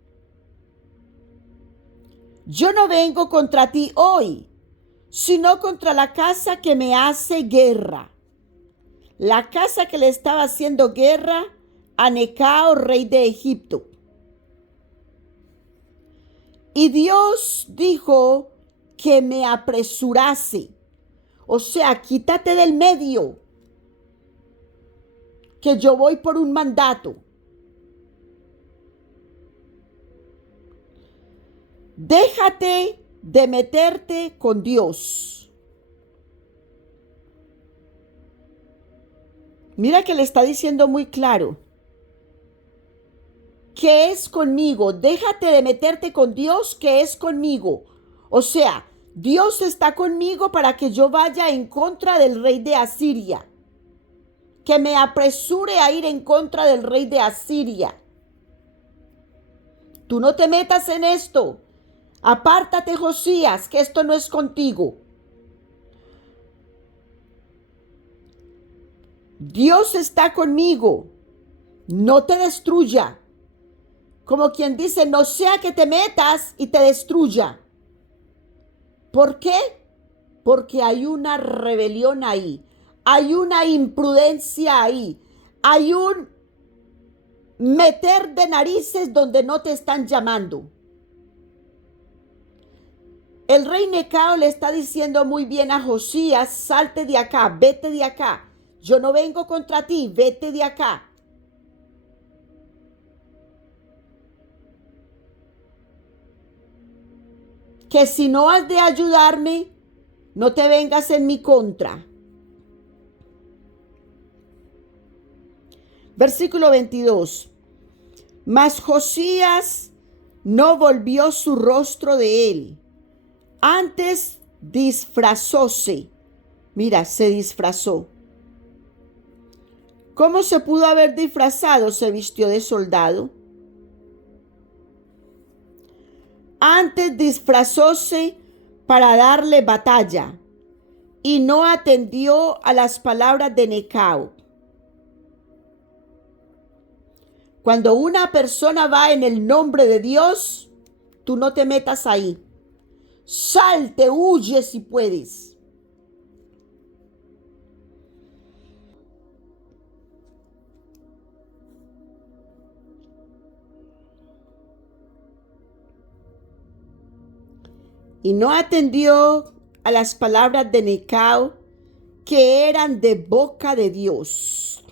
yo no vengo contra ti hoy, sino contra la casa que me hace guerra. La casa que le estaba haciendo guerra a Necao, rey de Egipto. Y Dios dijo que me apresurase. O sea, quítate del medio, que yo voy por un mandato. Déjate de meterte con Dios. Mira que le está diciendo muy claro que es conmigo. Déjate de meterte con Dios, que es conmigo. O sea, Dios está conmigo para que yo vaya en contra del rey de Asiria. Que me apresure a ir en contra del rey de Asiria. Tú no te metas en esto. Apártate, Josías, que esto no es contigo. Dios está conmigo. No te destruya. Como quien dice, no sea que te metas y te destruya. ¿Por qué? Porque hay una rebelión ahí. Hay una imprudencia ahí. Hay un meter de narices donde no te están llamando. El rey Necao le está diciendo muy bien a Josías: salte de acá, vete de acá. Yo no vengo contra ti, vete de acá. Que si no has de ayudarme, no te vengas en mi contra. Versículo 22. Mas Josías no volvió su rostro de él. Antes disfrazóse. Mira, se disfrazó. ¿Cómo se pudo haber disfrazado? Se vistió de soldado. Antes disfrazóse para darle batalla y no atendió a las palabras de Necao. Cuando una persona va en el nombre de Dios, tú no te metas ahí. Salte, huye si puedes. Y no atendió a las palabras de Necao, que eran de boca de Dios.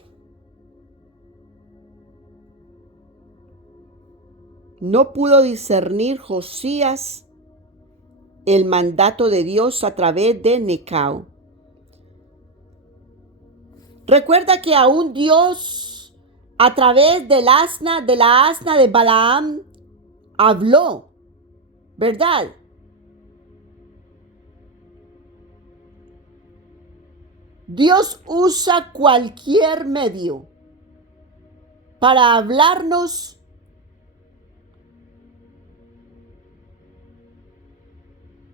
No pudo discernir Josías el mandato de Dios a través de Necao. Recuerda que aún Dios, a través de la asna de Balaam, habló, ¿verdad? Dios usa cualquier medio para hablarnos,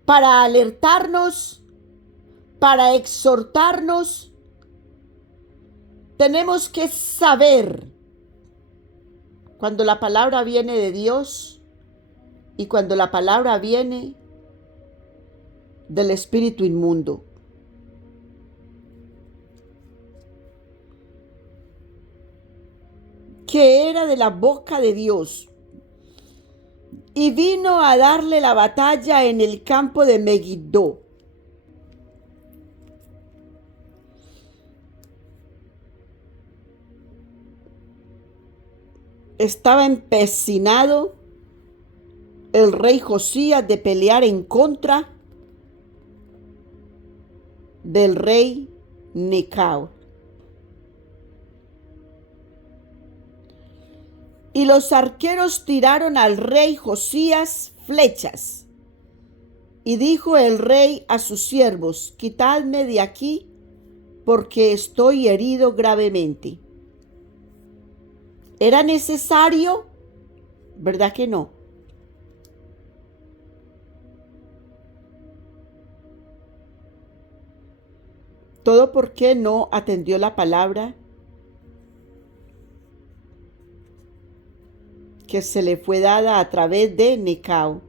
para alertarnos, para exhortarnos. Tenemos que saber cuando la palabra viene de Dios y cuando la palabra viene del espíritu inmundo. Que era de la boca de Dios, y vino a darle la batalla en el campo de Megiddo. Estaba empecinado el rey Josías de pelear en contra del rey Necao. Y los arqueros tiraron al rey Josías flechas, Y dijo el rey a sus siervos: quitadme de aquí, porque estoy herido gravemente. ¿Era necesario? ¿Verdad que no? Todo porque no atendió la palabra que se le fue dada a través de Necao.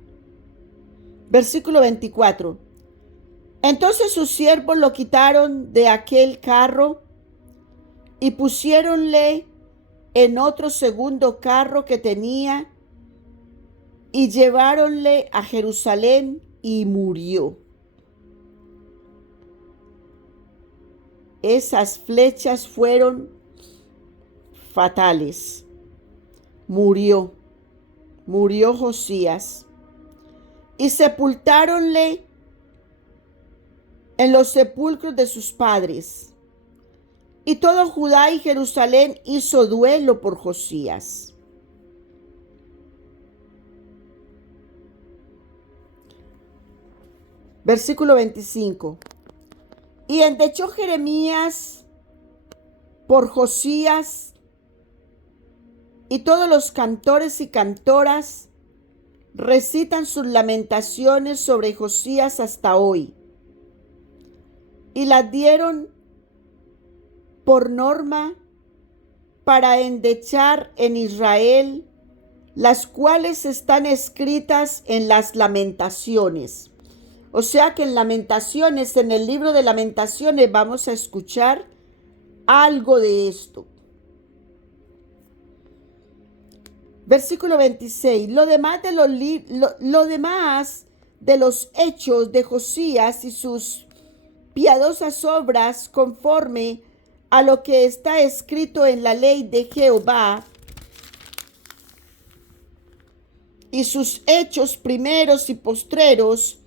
Versículo 24. Entonces sus siervos lo quitaron de aquel carro y pusiéronle en otro segundo carro que tenía y lleváronle a Jerusalén y murió. Esas flechas fueron fatales. Murió Josías. Y sepultáronle en los sepulcros de sus padres. Y todo Judá y Jerusalén hizo duelo por Josías. Versículo 25. Y endechó Jeremías por Josías, y todos los cantores y cantoras recitan sus lamentaciones sobre Josías hasta hoy. Y las dieron por norma para endechar en Israel, las cuales están escritas en las Lamentaciones. O sea que en Lamentaciones, en el libro de Lamentaciones, vamos a escuchar algo de esto. Versículo 26. Lo demás de los hechos de Josías y sus piadosas obras, conforme a lo que está escrito en la ley de Jehová, y sus hechos primeros y postreros,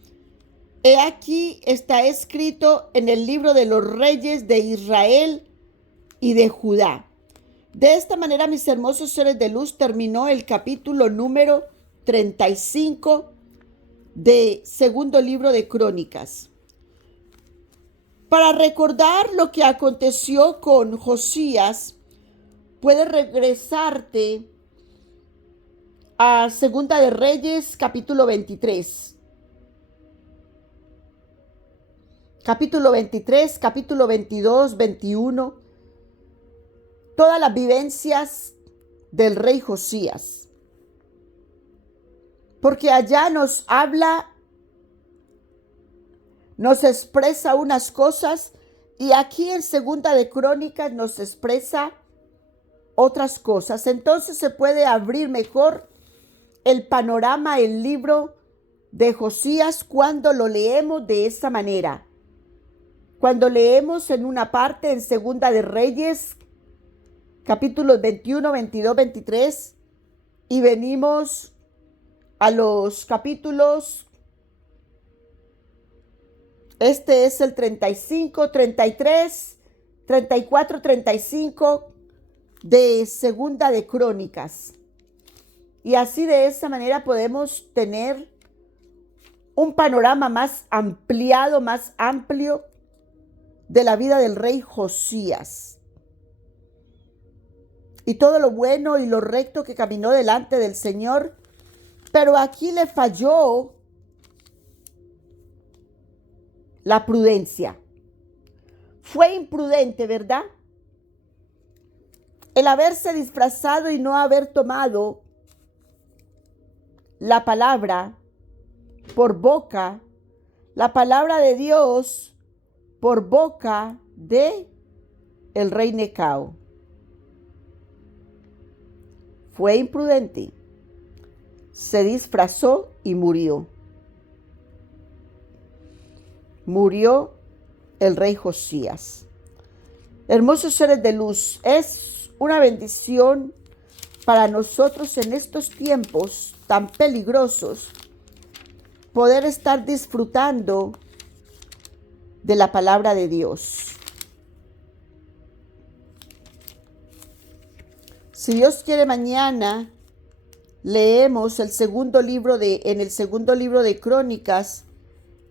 he aquí está escrito en el libro de los reyes de Israel y de Judá. De esta manera, mis hermosos seres de luz, terminó el capítulo número 35 de segundo libro de Crónicas. Para recordar lo que aconteció con Josías, puedes regresarte a Segunda de Reyes, capítulo 23. Capítulo 23, capítulo 22, 21. Todas las vivencias del rey Josías. Porque allá nos habla, nos expresa unas cosas, y aquí en Segunda de Crónicas nos expresa otras cosas. Entonces se puede abrir mejor el panorama, el libro de Josías, cuando lo leemos de esta manera. Cuando leemos en una parte en Segunda de Reyes, capítulos 21, 22, 23, y venimos a los capítulos, este es el 35, 33, 34, 35 de Segunda de Crónicas. Y así de esa manera podemos tener un panorama más ampliado, más amplio de la vida del rey Josías. Y todo lo bueno y lo recto que caminó delante del Señor. Pero aquí le falló la prudencia. Fue imprudente, ¿verdad? El haberse disfrazado y no haber tomado la palabra por boca, la palabra de Dios por boca de el rey Necao. Fue imprudente. Se disfrazó y murió. Murió el rey Josías. Hermosos seres de luz, es una bendición para nosotros en estos tiempos tan peligrosos poder estar disfrutando de la palabra de Dios. Si Dios quiere, mañana leemos en el segundo libro de Crónicas,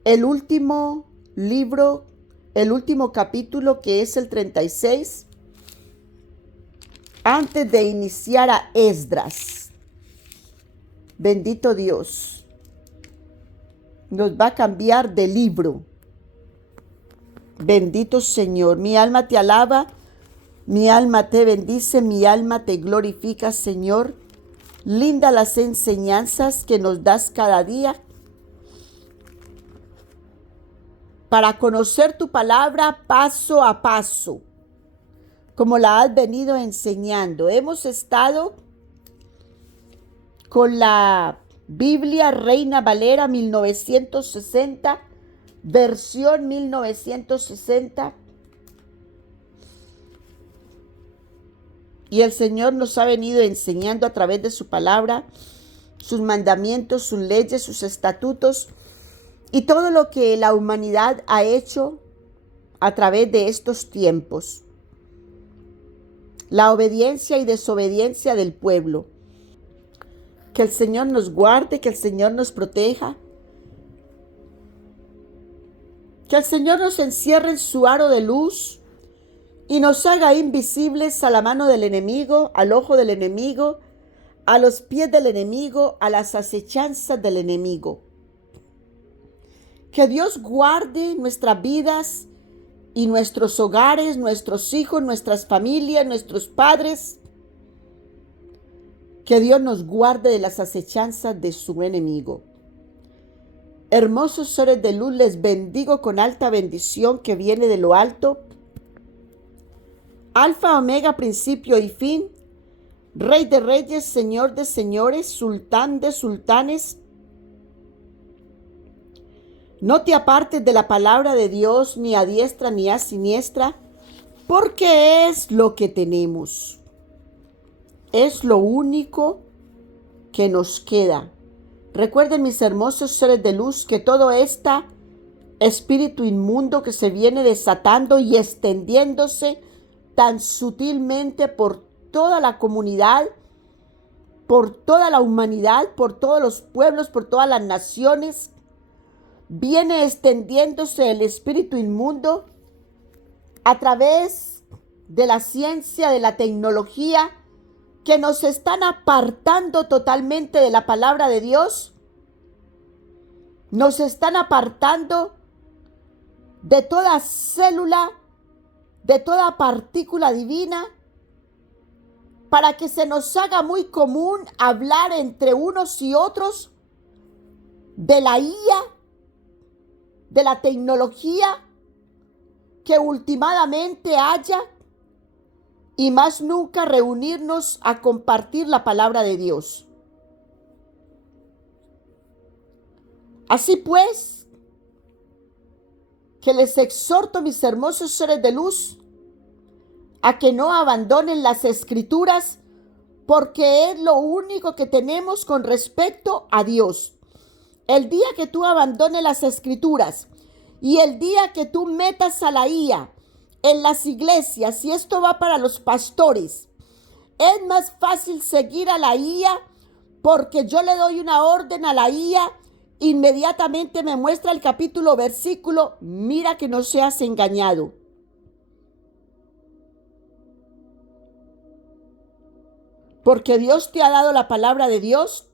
el último libro, el último capítulo, que es el 36, antes de iniciar a Esdras. Bendito Dios. Nos va a cambiar de libro. Bendito Señor. Mi alma te alaba, mi alma te bendice, mi alma te glorifica, Señor. Linda las enseñanzas que nos das cada día para conocer tu palabra paso a paso, como la has venido enseñando. Hemos estado con la Biblia Reina Valera 1960, versión 1960. Y el Señor nos ha venido enseñando a través de su palabra, sus mandamientos, sus leyes, sus estatutos y todo lo que la humanidad ha hecho a través de estos tiempos. La obediencia y desobediencia del pueblo. Que el Señor nos guarde, que el Señor nos proteja. Que el Señor nos encierre en su aro de luz y nos haga invisibles a la mano del enemigo, al ojo del enemigo, a los pies del enemigo, a las acechanzas del enemigo. Que Dios guarde nuestras vidas y nuestros hogares, nuestros hijos, nuestras familias, nuestros padres. Que Dios nos guarde de las acechanzas de su enemigo. Hermosos seres de luz, les bendigo con alta bendición que viene de lo alto. Alfa, Omega, principio y fin, Rey de reyes, Señor de señores, Sultán de sultanes. No te apartes de la palabra de Dios ni a diestra ni a siniestra, porque es lo que tenemos. Es lo único que nos queda. Recuerden, mis hermosos seres de luz, que todo este espíritu inmundo que se viene desatando y extendiéndose tan sutilmente por toda la comunidad, por toda la humanidad, por todos los pueblos, por todas las naciones, viene extendiéndose el espíritu inmundo a través de la ciencia, de la tecnología, que nos están apartando totalmente de la palabra de Dios, nos están apartando de toda célula, de toda partícula divina, para que se nos haga muy común hablar entre unos y otros de la IA, de la tecnología que últimamente haya, y más nunca reunirnos a compartir la palabra de Dios. Así pues, que les exhorto, mis hermosos seres de luz, a que no abandonen las escrituras, porque es lo único que tenemos con respecto a Dios. El día que tú abandones las escrituras y el día que tú metas a la IA en las iglesias, y esto va para los pastores, es más fácil seguir a la IA, porque yo le doy una orden a la IA, inmediatamente me muestra el capítulo, versículo, mira que no seas engañado. Porque Dios te ha dado la palabra de Dios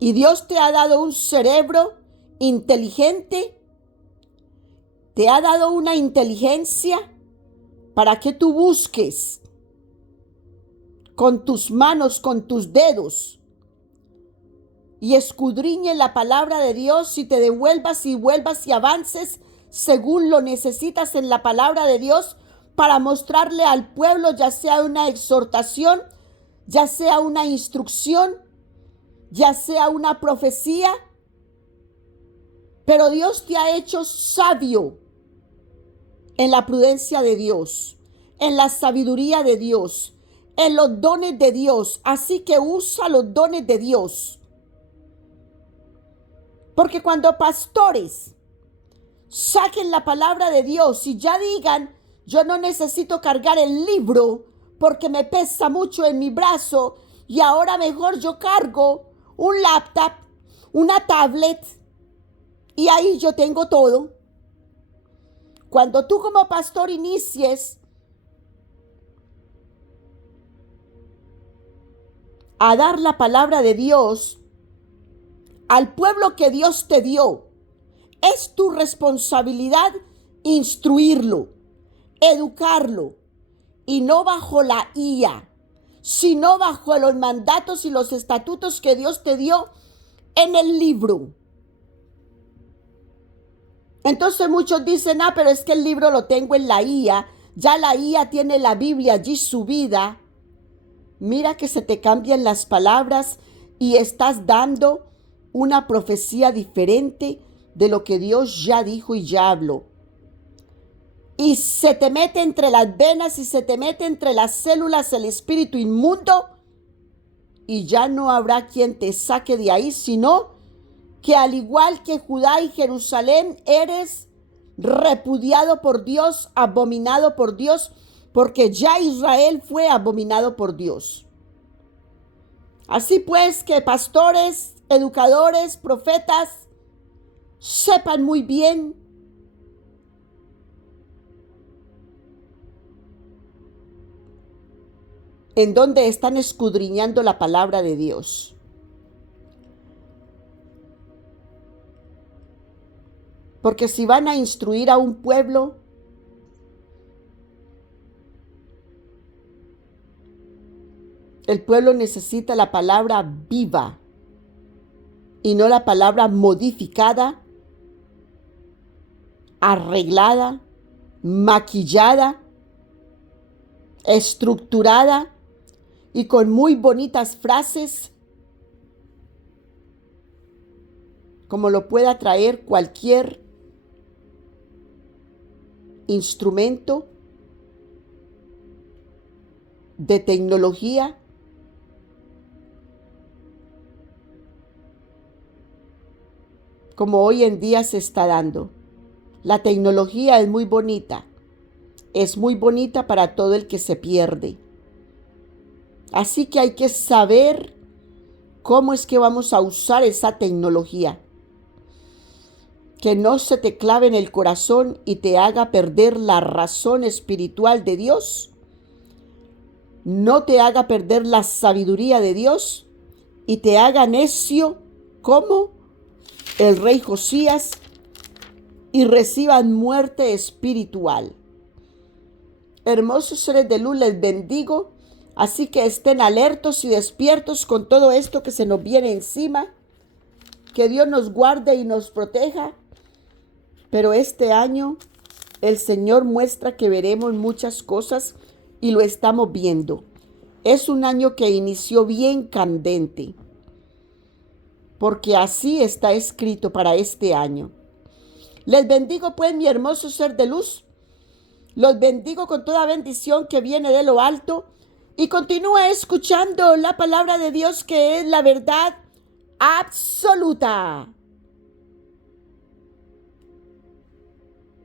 y Dios te ha dado un cerebro inteligente, te ha dado una inteligencia para que tú busques con tus manos, con tus dedos, y escudriñes la palabra de Dios y te devuelvas y vuelvas y avances según lo necesitas en la palabra de Dios, para mostrarle al pueblo, ya sea una exhortación, ya sea una instrucción, ya sea una profecía. Pero Dios te ha hecho sabio en la prudencia de Dios, en la sabiduría de Dios, en los dones de Dios. Así que usa los dones de Dios. Porque cuando pastores saquen la palabra de Dios y ya digan, yo no necesito cargar el libro porque me pesa mucho en mi brazo, y ahora mejor yo cargo un laptop, una tablet, y ahí yo tengo todo. Cuando tú como pastor inicies a dar la palabra de Dios al pueblo que Dios te dio, es tu responsabilidad instruirlo, educarlo, y no bajo la IA, sino bajo los mandatos y los estatutos que Dios te dio en el libro. Entonces muchos dicen, pero es que el libro lo tengo en la IA, ya la IA tiene la Biblia allí subida. Mira que se te cambian las palabras y estás dando una profecía diferente de lo que Dios ya dijo y ya habló. Y se te mete entre las venas y se te mete entre las células el espíritu inmundo y ya no habrá quien te saque de ahí, sino que al igual que Judá y Jerusalén eres repudiado por Dios, abominado por Dios, porque ya Israel fue abominado por Dios. Así pues que pastores, educadores, profetas, sepan muy bien en dónde están escudriñando la palabra de Dios. Porque si van a instruir a un pueblo, el pueblo necesita la palabra viva y no la palabra modificada, arreglada, maquillada, estructurada y con muy bonitas frases, como lo pueda traer cualquier instrumento de tecnología como hoy en día se está dando. La tecnología es muy bonita para todo el que se pierde. Así que hay que saber cómo es que vamos a usar esa tecnología. Que no se te clave en el corazón y te haga perder la razón espiritual de Dios. No te haga perder la sabiduría de Dios y te haga necio como el rey Josías y reciban muerte espiritual. Hermosos seres de luz, les bendigo. Así que estén alertos y despiertos con todo esto que se nos viene encima. Que Dios nos guarde y nos proteja. Pero este año el Señor muestra que veremos muchas cosas y lo estamos viendo. Es un año que inició bien candente, porque así está escrito para este año. Les bendigo pues, mi hermoso ser de luz. Los bendigo con toda bendición que viene de lo alto y continúa escuchando la palabra de Dios, que es la verdad absoluta.